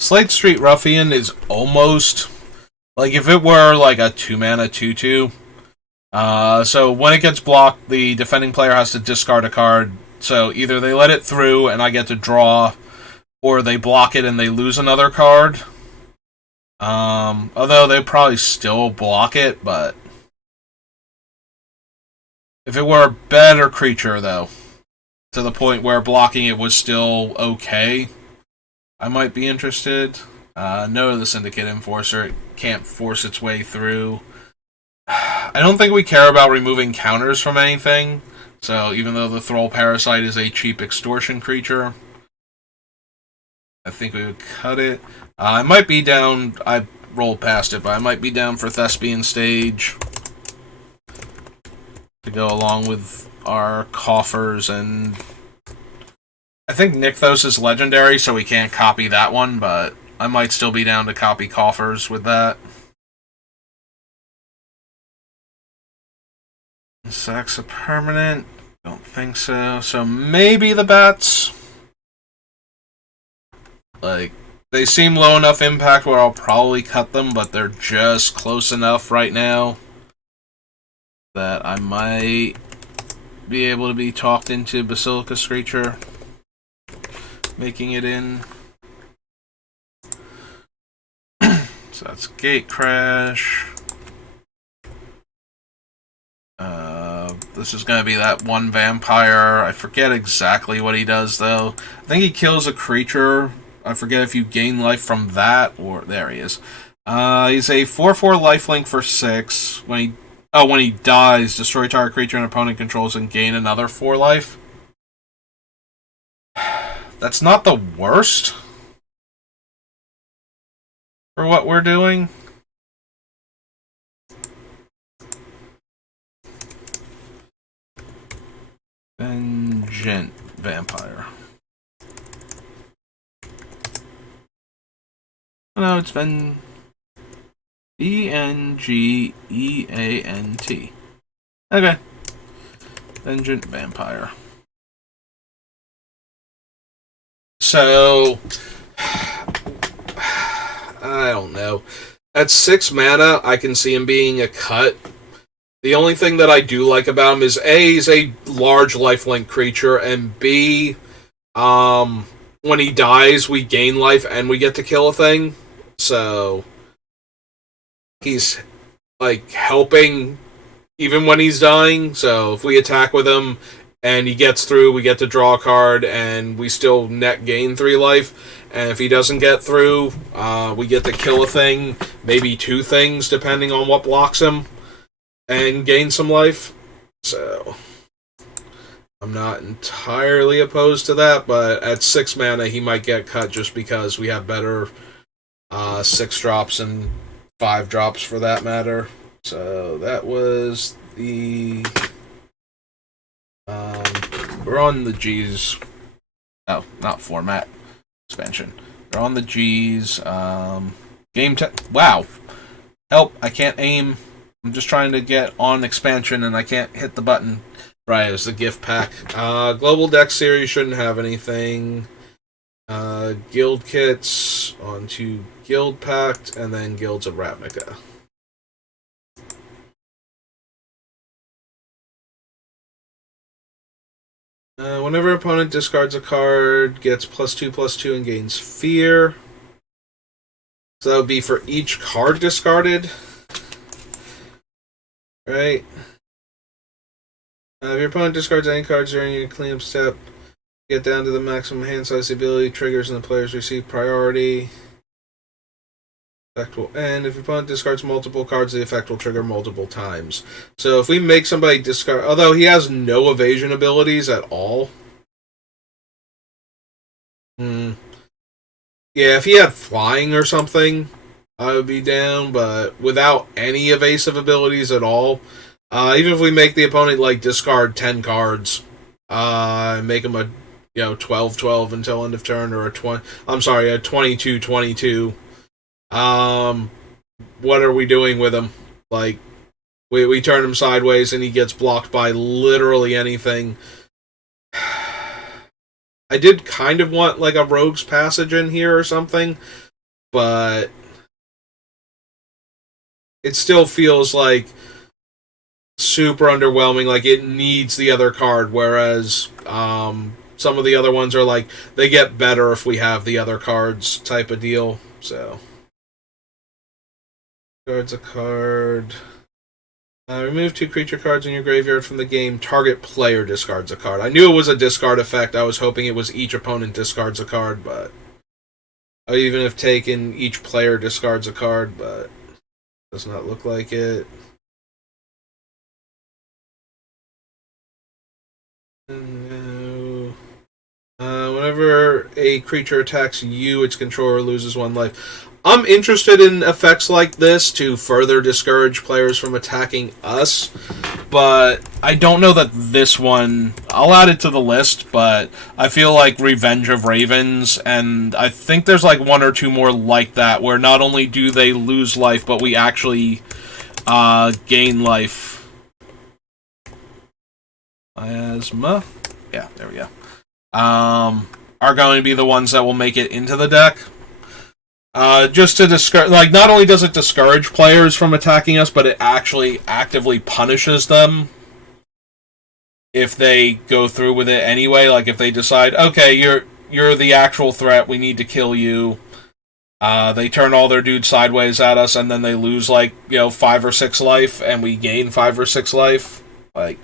Slate Street Ruffian is almost like if it were like a 2-mana 2/2. So when it gets blocked, the defending player has to discard a card. So either they let it through and I get to draw, or they block it and they lose another card. Although they probably still block it, but if it were a better creature, though, to the point where blocking it was still okay, I might be interested. No, the Syndicate Enforcer, it can't force its way through. I don't think we care about removing counters from anything, so even though the Thrall Parasite is a cheap extortion creature, I think we would cut it. I might be down... I rolled past it, but I might be down for Thespian Stage to go along with our coffers, and I think Nykthos is legendary, so we can't copy that one, but I might still be down to copy coffers with that. Sack's a permanent. Don't think so. So maybe the bats. Like, they seem low enough impact where I'll probably cut them, but they're just close enough right now that I might be able to be talked into Basilica Screecher making it in. So that's Gate Crash. This is going to be that one vampire. I forget exactly what he does, though. I think he kills a creature. I forget if you gain life from that, or... There he is. He's a 4/4 lifelink for 6. When he dies, destroy target creature an opponent controls and gain another 4 life. That's not the worst for what we're doing. Vengeant Vampire. No, it's Vengeant. Okay. Vengeant Vampire. So, I don't know. At 6 mana, I can see him being a cut. The only thing that I do like about him is A, he's a large lifelink creature, and B, when he dies, we gain life and we get to kill a thing. So, he's, like, helping even when he's dying. So, if we attack with him and he gets through, we get to draw a card and we still net gain 3 life. And if he doesn't get through, we get to kill a thing, maybe 2 things, depending on what blocks him, and gain some life. So, I'm not entirely opposed to that, but at 6 mana, he might get cut just because we have better 6 drops and 5 drops for that matter. So, that was the... we're on the G's... Oh, not format. Expansion. We're on the G's. Game wow. Help, I can't aim. I'm just trying to get on expansion and I can't hit the button. Right, it was the gift pack. Global Deck Series shouldn't have anything. Guild Kits onto Guild Pact, and then Guilds of Ravnica. Whenever opponent discards a card, gets +2/+2 and gains Fear. So that would be for each card discarded. Right? If your opponent discards any cards during your cleanup step, get down to the maximum hand size. The ability triggers and the players receive priority. Effect will end. If your opponent discards multiple cards, the effect will trigger multiple times. So if we make somebody discard... Although he has no evasion abilities at all. Yeah, if he had flying or something, I would be down. But without any evasive abilities at all, even if we make the opponent like discard 10 cards, make him a 12/12 until end of turn, or a 22/22. What are we doing with him? Like, we turn him sideways and he gets blocked by literally anything. I did kind of want like a Rogue's Passage in here or something, but it still feels like super underwhelming. Like, it needs the other card, whereas some of the other ones are like, they get better if we have the other cards type of deal. So, cards a card. Remove 2 creature cards in your graveyard from the game. Target player discards a card. I knew it was a discard effect. I was hoping it was each opponent discards a card, but I even have taken each player discards a card, but does not look like it. No. Whenever a creature attacks you, its controller loses 1 life. I'm interested in effects like this to further discourage players from attacking us, but I don't know that this one... I'll add it to the list, but I feel like Revenge of Ravens, and I think there's like 1 or 2 more like that, where not only do they lose life, but we actually gain life. Miasma? Yeah, there we go. Are going to be the ones that will make it into the deck. Just to discourage, like, not only does it discourage players from attacking us, but it actually actively punishes them if they go through with it anyway. Like, if they decide, okay, you're the actual threat, we need to kill you. They turn all their dudes sideways at us, and then they lose, like, 5 or 6 life, and we gain 5 or 6 life. Like,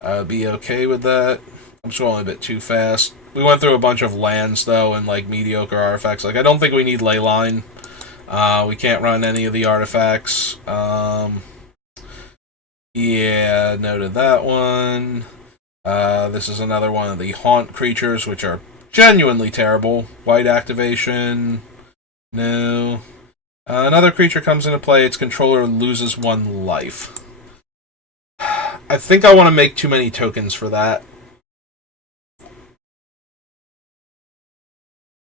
I would be okay with that. I'm scrolling a bit too fast. We went through a bunch of lands, though, and, like, mediocre artifacts. Like, I don't think we need Leyline. We can't run any of the artifacts. Yeah, noted that one. This is another one of the Haunt creatures, which are genuinely terrible. White activation. No. Another creature comes into play. Its controller loses 1 life. I think I want to make too many tokens for that.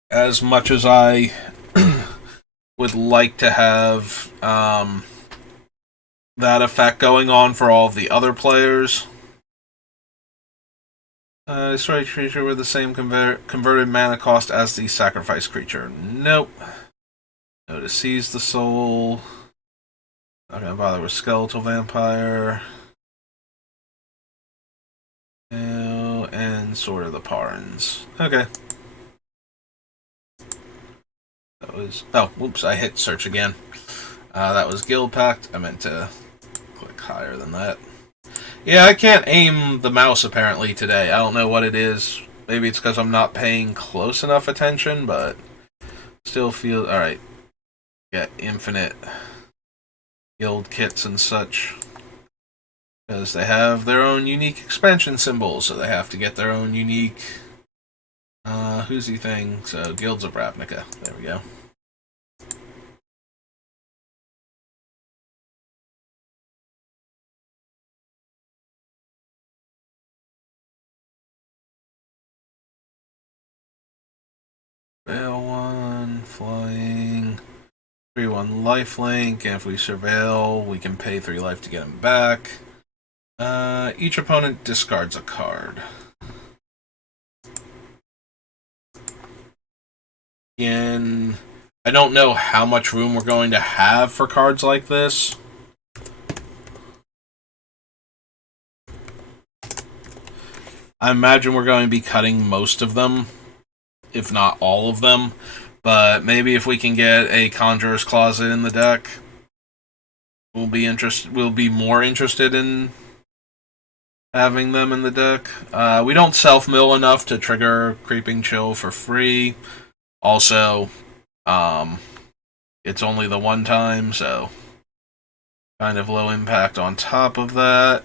As much as I would like to have that effect going on for all of the other players. Destroy a creature with the same converted mana cost as the sacrifice creature. Nope. No, to seize the soul. Not gonna bother with Skeletal Vampire. No, and Sword of the Parns. Okay. That was... Oh, whoops, I hit search again. That was Guild Pact. I meant to click higher than that. Yeah, I can't aim the mouse apparently today. I don't know what it is. Maybe it's because I'm not paying close enough attention, but still feel... Alright. Get infinite guild kits and such. Because they have their own unique expansion symbols, so they have to get their own unique... whoosy thing. So, Guilds of Ravnica. There we go. Surveil 1, flying, 3/1 lifelink, and if we surveil, we can pay 3 life to get him back. Each opponent discards a card. in... I don't know how much room we're going to have for cards like this. I imagine we're going to be cutting most of them, if not all of them. But maybe if we can get a Conjurer's Closet in the deck, we'll be more interested in having them in the deck. We don't self-mill enough to trigger Creeping Chill for free. Also, it's only the one time, so kind of low impact on top of that.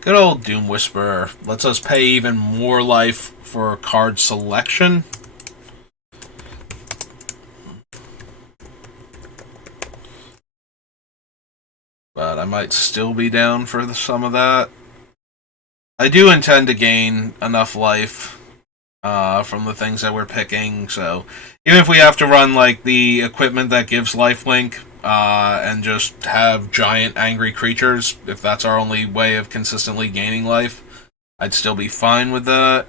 Good old Doom Whisperer lets us pay even more life for card selection. But I might still be down for some of that. I do intend to gain enough life from the things that we're picking, so even if we have to run like the equipment that gives lifelink and just have giant angry creatures, if that's our only way of consistently gaining life, I'd still be fine with that.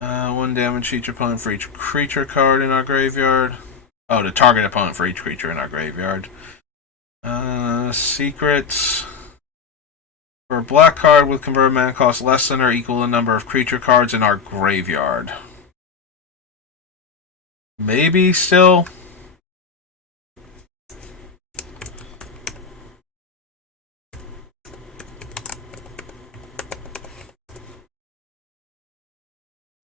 1 damage to each opponent for each creature card in our graveyard. Oh, to target opponent for each creature in our graveyard. Secrets. For a black card with converted mana cost less than or equal to the number of creature cards in our graveyard. Maybe still.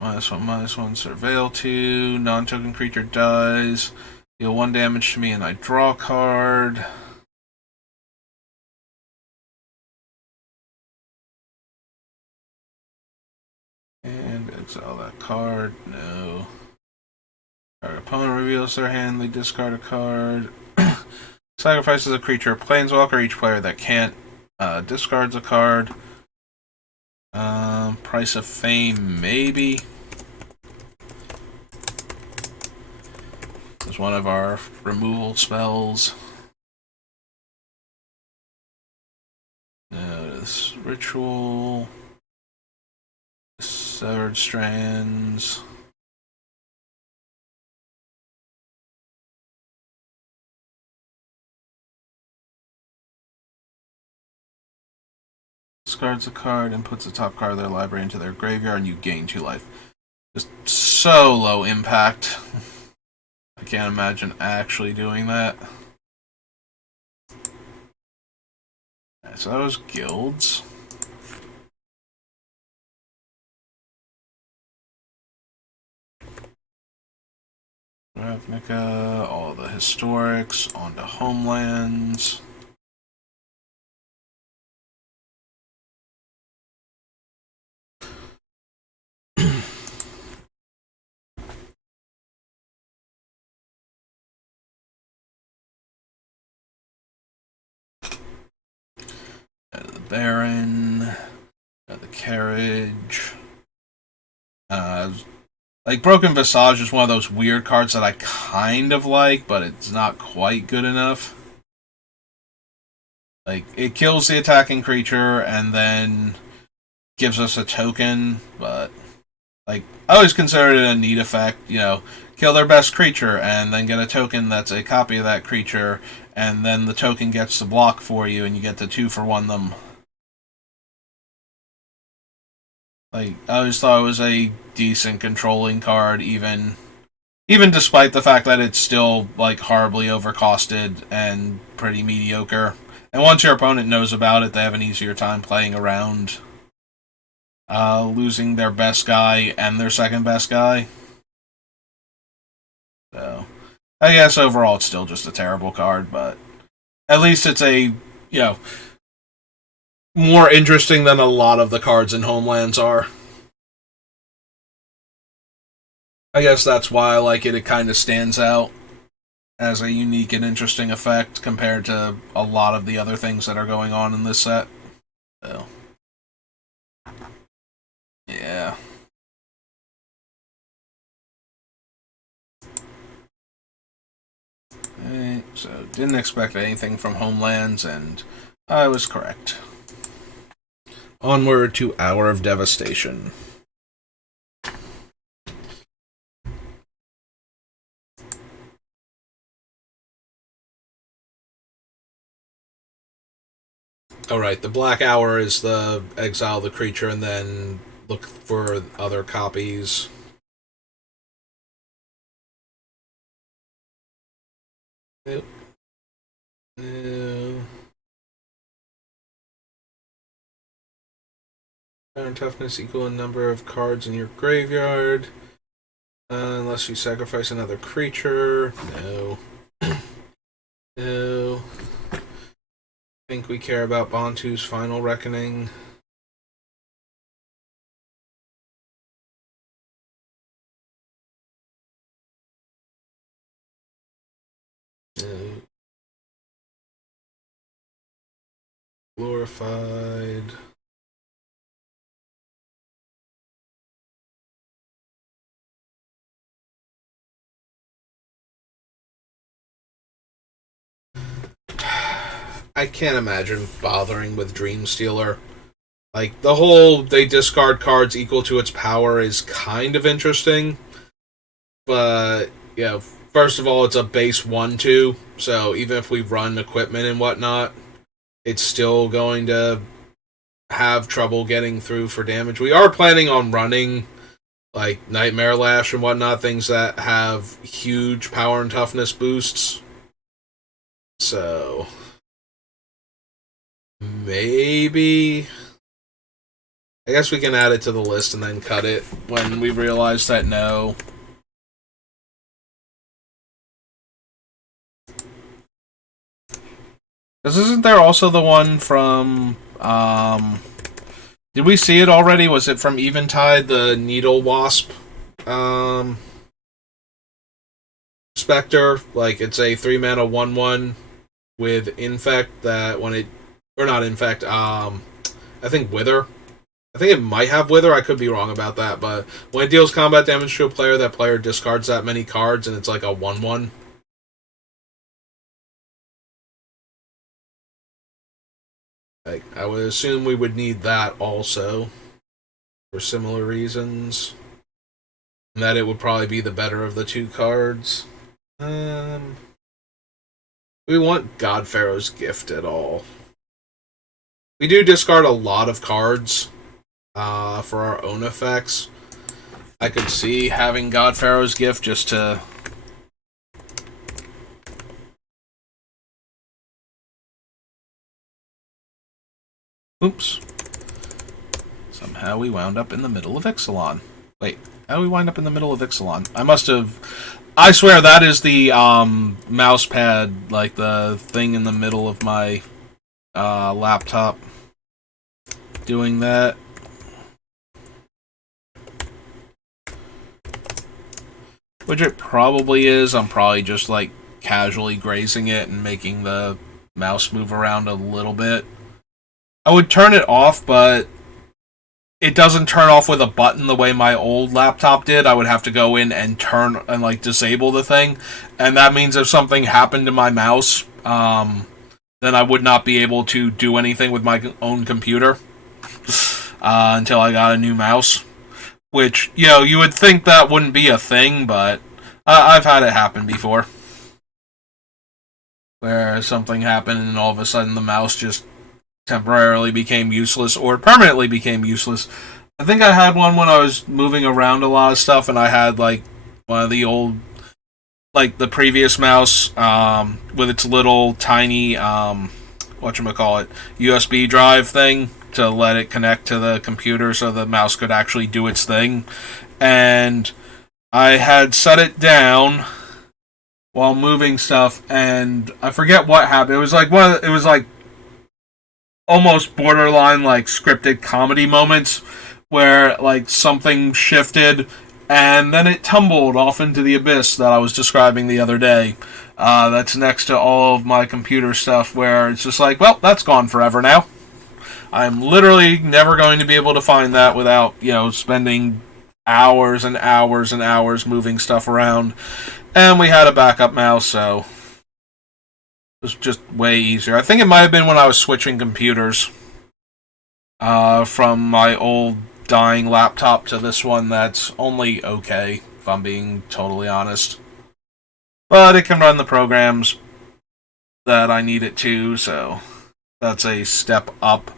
-1/-1, Surveil 2, non-token creature dies, deal 1 damage to me and I draw a card. And exile that card, no. Our opponent reveals their hand, they discard a card. Sacrifices a creature, planeswalker, each player that can't discards a card. Price of Fame, maybe. It's one of our removal spells. This ritual. Severed Strands. Discards a card and puts the top card of their library into their graveyard and you gain 2 life. Just so low impact. I can't imagine actually doing that. Right, so that was guilds. Ravnica, all the historics, onto homelands. The Baron, the Carriage. Like, Broken Visage is one of those weird cards that I kind of like, but it's not quite good enough. Like, it kills the attacking creature and then gives us a token, but, like, I always consider it a neat effect, you know, kill their best creature and then get a token that's a copy of that creature, and then the token gets to block for you and you get to 2-for-1 them. Like, I always thought it was a decent controlling card, even despite the fact that it's still, like, horribly overcosted and pretty mediocre. And once your opponent knows about it, they have an easier time playing around losing their best guy and their second best guy. So, I guess overall it's still just a terrible card, but at least it's a, you know, more interesting than a lot of the cards in Homelands are. I guess that's why I like it. It kind of stands out as a unique and interesting effect compared to a lot of the other things that are going on in this set. So, yeah. Right, so didn't expect anything from Homelands, and I was correct. onward to Hour of Devastation. Alright, the Black Hour is the exile the creature and then look for other copies. Yep. No. Power toughness equal in number of cards in your graveyard. Unless you sacrifice another creature. No. No. I think we care about Bantu's Final Reckoning. No. Glorified. I can't imagine bothering with Dreamstealer. Like, the whole they discard cards equal to its power is kind of interesting. But, yeah, first of all, it's a base 1-2, so even if we run equipment and whatnot, it's still going to have trouble getting through for damage. We are planning on running, like, Nightmare Lash and whatnot, things that have huge power and toughness boosts. So, maybe. I guess we can add it to the list and then cut it when we realize that no. Because isn't there also the one from, did we see it already? Was it from Eventide, the Needle Wasp, Spectre? Like, it's a 3-mana 1/1 with Infect that when it, or not Infect, I think Wither. I think it might have Wither, I could be wrong about that, but when it deals combat damage to a player, that player discards that many cards, and it's like a 1/1. Like, I would assume we would need that also, for similar reasons. And that it would probably be the better of the two cards. We want God Pharaoh's Gift at all. We do discard a lot of cards for our own effects. I could see having God Pharaoh's Gift just to... Oops. Somehow we wound up in the middle of Ixalan. Wait, how do we wind up in the middle of Ixalan? I must have... I swear that is the mouse pad, like the thing in the middle of my laptop doing that. Which it probably is. I'm probably just like casually grazing it and making the mouse move around a little bit. I would turn it off, but it doesn't turn off with a button the way my old laptop did. I would have to go in and turn and like disable the thing, and that means if something happened to my mouse, then I would not be able to do anything with my own computer until I got a new mouse. Which, you know, you would think that wouldn't be a thing, but I've had it happen before, where something happened and all of a sudden the mouse just temporarily became useless or permanently became useless. I think I had one when I was moving around a lot of stuff, and I had like one of the old, like the previous mouse with its little tiny whatchamacallit, USB drive thing to let it connect to the computer so the mouse could actually do its thing. And I had set it down while moving stuff, and I forget what happened. It was like almost borderline like scripted comedy moments where like something shifted and then it tumbled off into the abyss that I was describing the other day. That's next to all of my computer stuff, where it's just like, well, that's gone forever now. I'm literally never going to be able to find that without, you know, spending hours and hours and hours moving stuff around. And we had a backup mouse, so it was just way easier. I think it might have been when I was switching computers. from my old dying laptop to this one that's only okay, if I'm being totally honest. But it can run the programs that I need it to, so that's a step up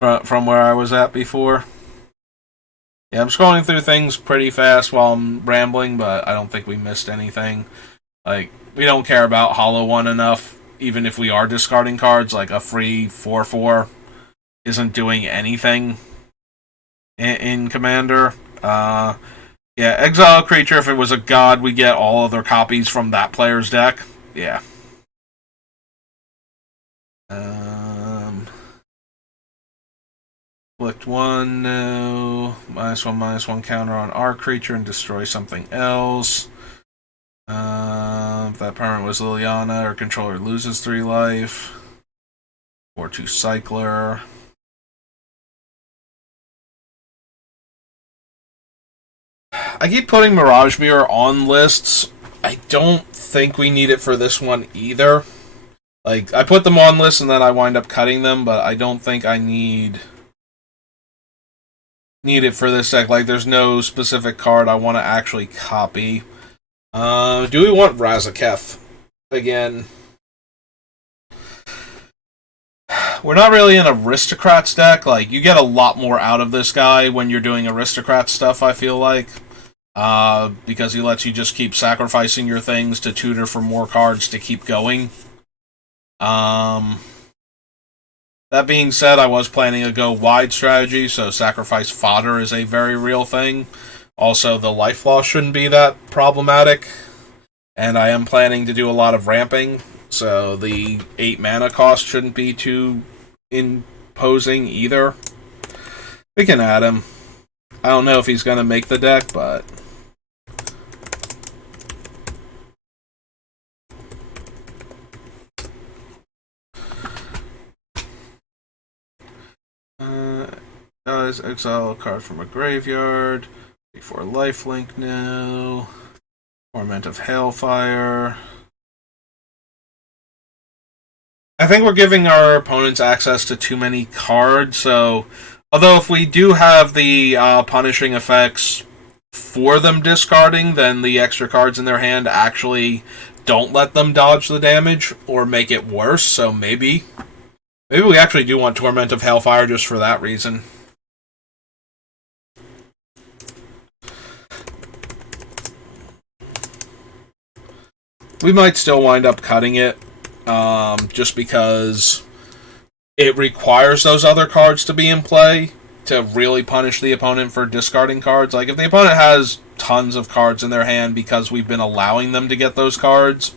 from where I was at before. Yeah, I'm scrolling through things pretty fast while I'm rambling, but I don't think we missed anything. Like, we don't care about Hollow One enough, even if we are discarding cards, like a free 4/4 isn't doing anything in Commander. Yeah, exile a creature. If it was a god, we get all other copies from that player's deck. Yeah. Select one, no. -1/-1 counter on our creature and destroy something else. If that permanent was Liliana, our controller loses 3 life. 4/2 Cycler. I keep putting Mirage Mirror on lists. I don't think we need it for this one either. Like, I put them on lists and then I wind up cutting them, but I don't think I need it for this deck. Like, there's no specific card I want to actually copy. Do we want Razaketh again? We're not really an Aristocrats deck. Like, you get a lot more out of this guy when you're doing Aristocrat stuff, I feel like. Because he lets you just keep sacrificing your things to tutor for more cards to keep going. That being said, I was planning a go wide strategy, so sacrifice fodder is a very real thing. Also, the life loss shouldn't be that problematic. And I am planning to do a lot of ramping, so the 8 mana cost shouldn't be too imposing either. We can add him. I don't know if he's going to make the deck, but... Does exile a card from a graveyard. Before lifelink, no. Torment of Hailfire. I think we're giving our opponents access to too many cards, so... Although if we do have the punishing effects for them discarding, then the extra cards in their hand actually don't let them dodge the damage or make it worse, so maybe we actually do want Torment of Hailfire just for that reason. We might still wind up cutting it, just because it requires those other cards to be in play to really punish the opponent for discarding cards. Like, if the opponent has tons of cards in their hand because we've been allowing them to get those cards,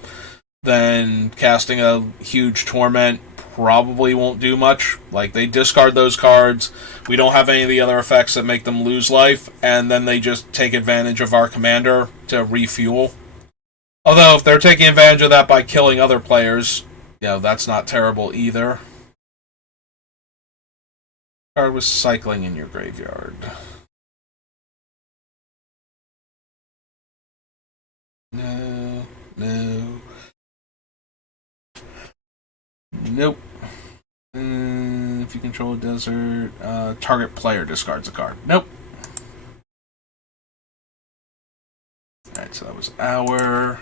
then casting a huge Torment probably won't do much. Like, they discard those cards, we don't have any of the other effects that make them lose life, and then they just take advantage of our commander to refuel. Although, if they're taking advantage of that by killing other players, that's not terrible either. Card was cycling in your graveyard. No. Nope. If you control a desert, target player discards a card. Nope. Alright, so that was our...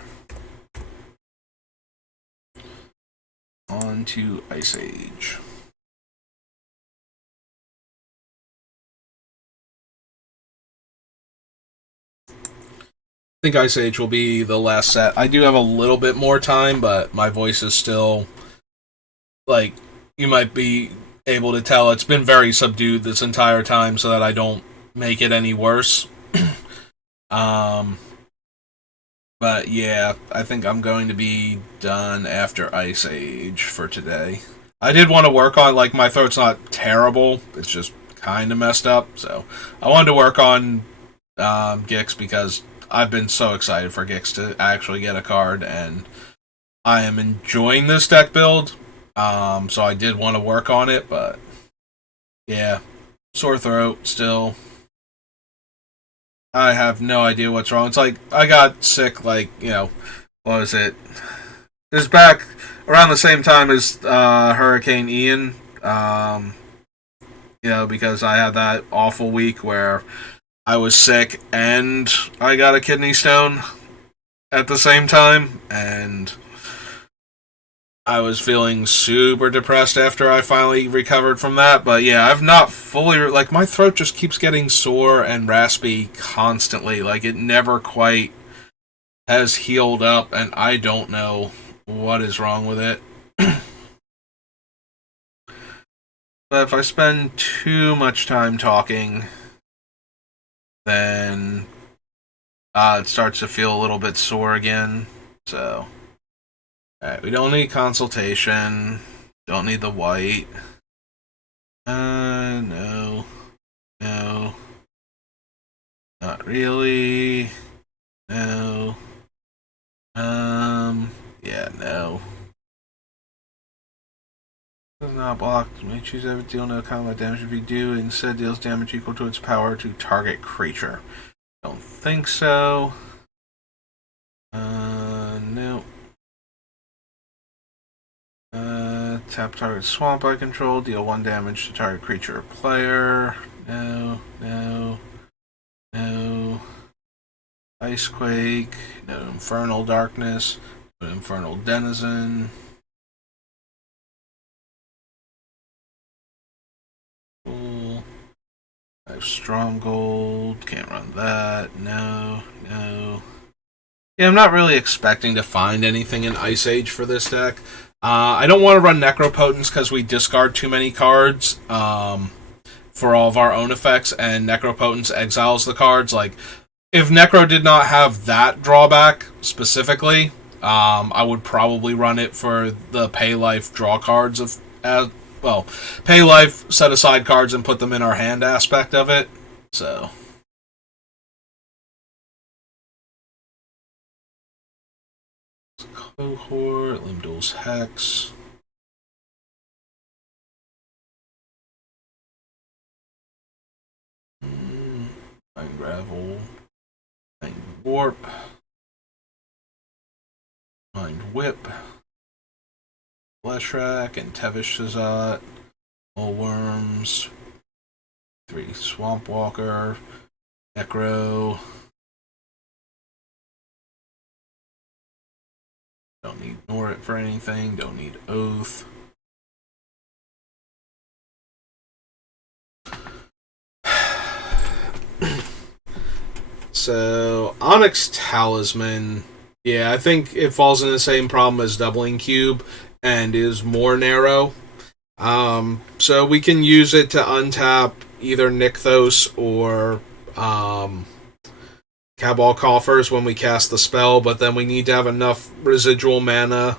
On to Ice Age. I think Ice Age will be the last set. I do have a little bit more time, but my voice is still... Like, you might be able to tell, it's been very subdued this entire time so that I don't make it any worse. But yeah, I think I'm going to be done after Ice Age for today. I did want to work on, like, my throat's not terrible, it's just kind of messed up, so I wanted to work on Gix because I've been so excited for Gix to actually get a card, and I am enjoying this deck build, so I did want to work on it, but yeah, sore throat still. I have no idea what's wrong. It's like, I got sick, like, what was it? It was back around the same time as Hurricane Ian. because I had that awful week where I was sick and I got a kidney stone at the same time, and I was feeling super depressed after I finally recovered from that. But yeah, I've not fully, like, my throat just keeps getting sore and raspy constantly. Like, it never quite has healed up, and I don't know what is wrong with it. But if I spend too much time talking, then it starts to feel a little bit sore again. So, alright, we don't need consultation. Don't need the white. No. No. Not really. No. Yeah, no. Does not block. May choose ever deal no combat damage if you do. Instead, deals damage equal to its power to target creature. Don't think so. No. Tap target swamp I control. Deal 1 damage to target creature or player. No. No. No. Icequake. No Infernal Darkness. No Infernal Denizen. Cool. I have Stronghold. Can't run that. No. No. Yeah, I'm not really expecting to find anything in Ice Age for this deck. I don't want to run Necropotence because we discard too many cards for all of our own effects, and Necropotence exiles the cards. Like, if Necro did not have that drawback specifically, I would probably run it for the pay life draw cards pay life, set aside cards, and put them in our hand aspect of it. So. Cohort, Limdol's Hex. Mind Gravel. Mind Warp. Mind Whip. Fleshrack and Tevish Shazat. Worms. 3 Swamp Walker. Necro. Don't need Norit for anything. Don't need Oath. So, Onyx Talisman. Yeah, I think it falls in the same problem as Doubling Cube and is more narrow. So we can use it to untap either Nykthos or Cabal Coffers when we cast the spell, but then we need to have enough residual mana,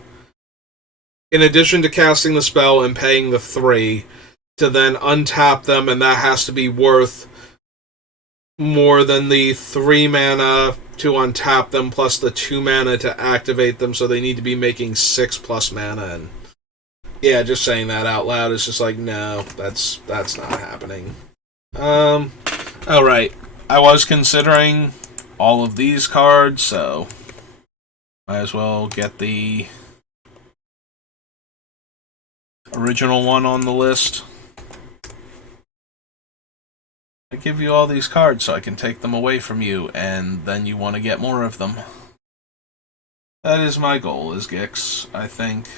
in addition to casting the spell and paying the 3, to then untap them, and that has to be worth more than the 3 mana to untap them, plus the 2 mana to activate them, so they need to be making 6 plus mana, and yeah, just saying that out loud is just like, no, that's not happening. Alright, I was considering all of these cards, so might as well get the original one on the list. I give you all these cards so I can take them away from you, and then you want to get more of them. That is my goal, is Gix, I think.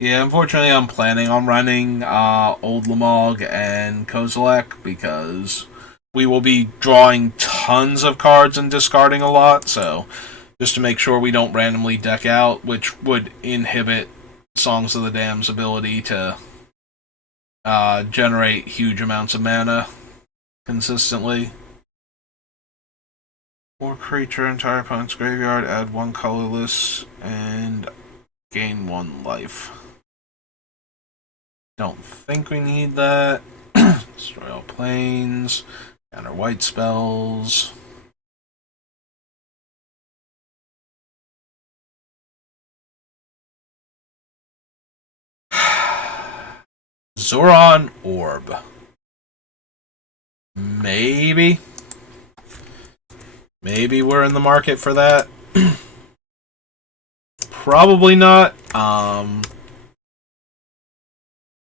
Yeah, unfortunately I'm planning on running Old Lamog and Kozilek because we will be drawing tons of cards and discarding a lot, so just to make sure we don't randomly deck out, which would inhibit Songs of the Dam's ability to generate huge amounts of mana consistently. More creature, entire opponent's graveyard, add 1 colorless, and gain 1 life. Don't think we need that. Destroy all planes. Counter white spells. Zoran Orb. Maybe. Maybe we're in the market for that. Probably not.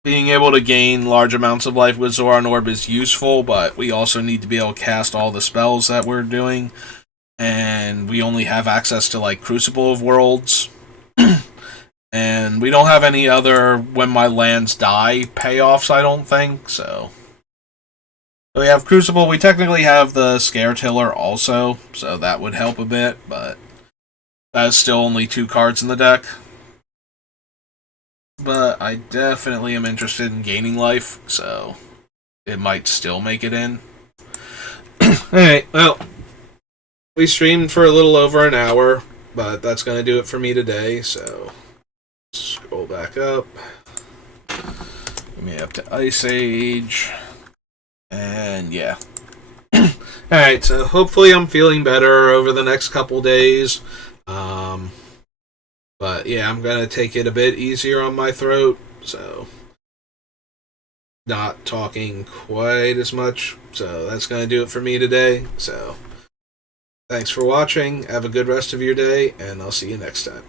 being able to gain large amounts of life with Zoran Orb is useful, but we also need to be able to cast all the spells that we're doing, and we only have access to like Crucible of Worlds, and we don't have any other when my lands die payoffs, I don't think, so we have Crucible. We technically have the Scare Tiller also, so that would help a bit, but that's still only 2 cards in the deck. But I definitely am interested in gaining life, so it might still make it in. Alright, well, we streamed for a little over an hour, but that's going to do it for me today, so scroll back up. Get me up to Ice Age. And yeah. Alright, so hopefully I'm feeling better over the next couple days. But yeah, I'm going to take it a bit easier on my throat, so not talking quite as much. So that's going to do it for me today. So thanks for watching. Have a good rest of your day, and I'll see you next time.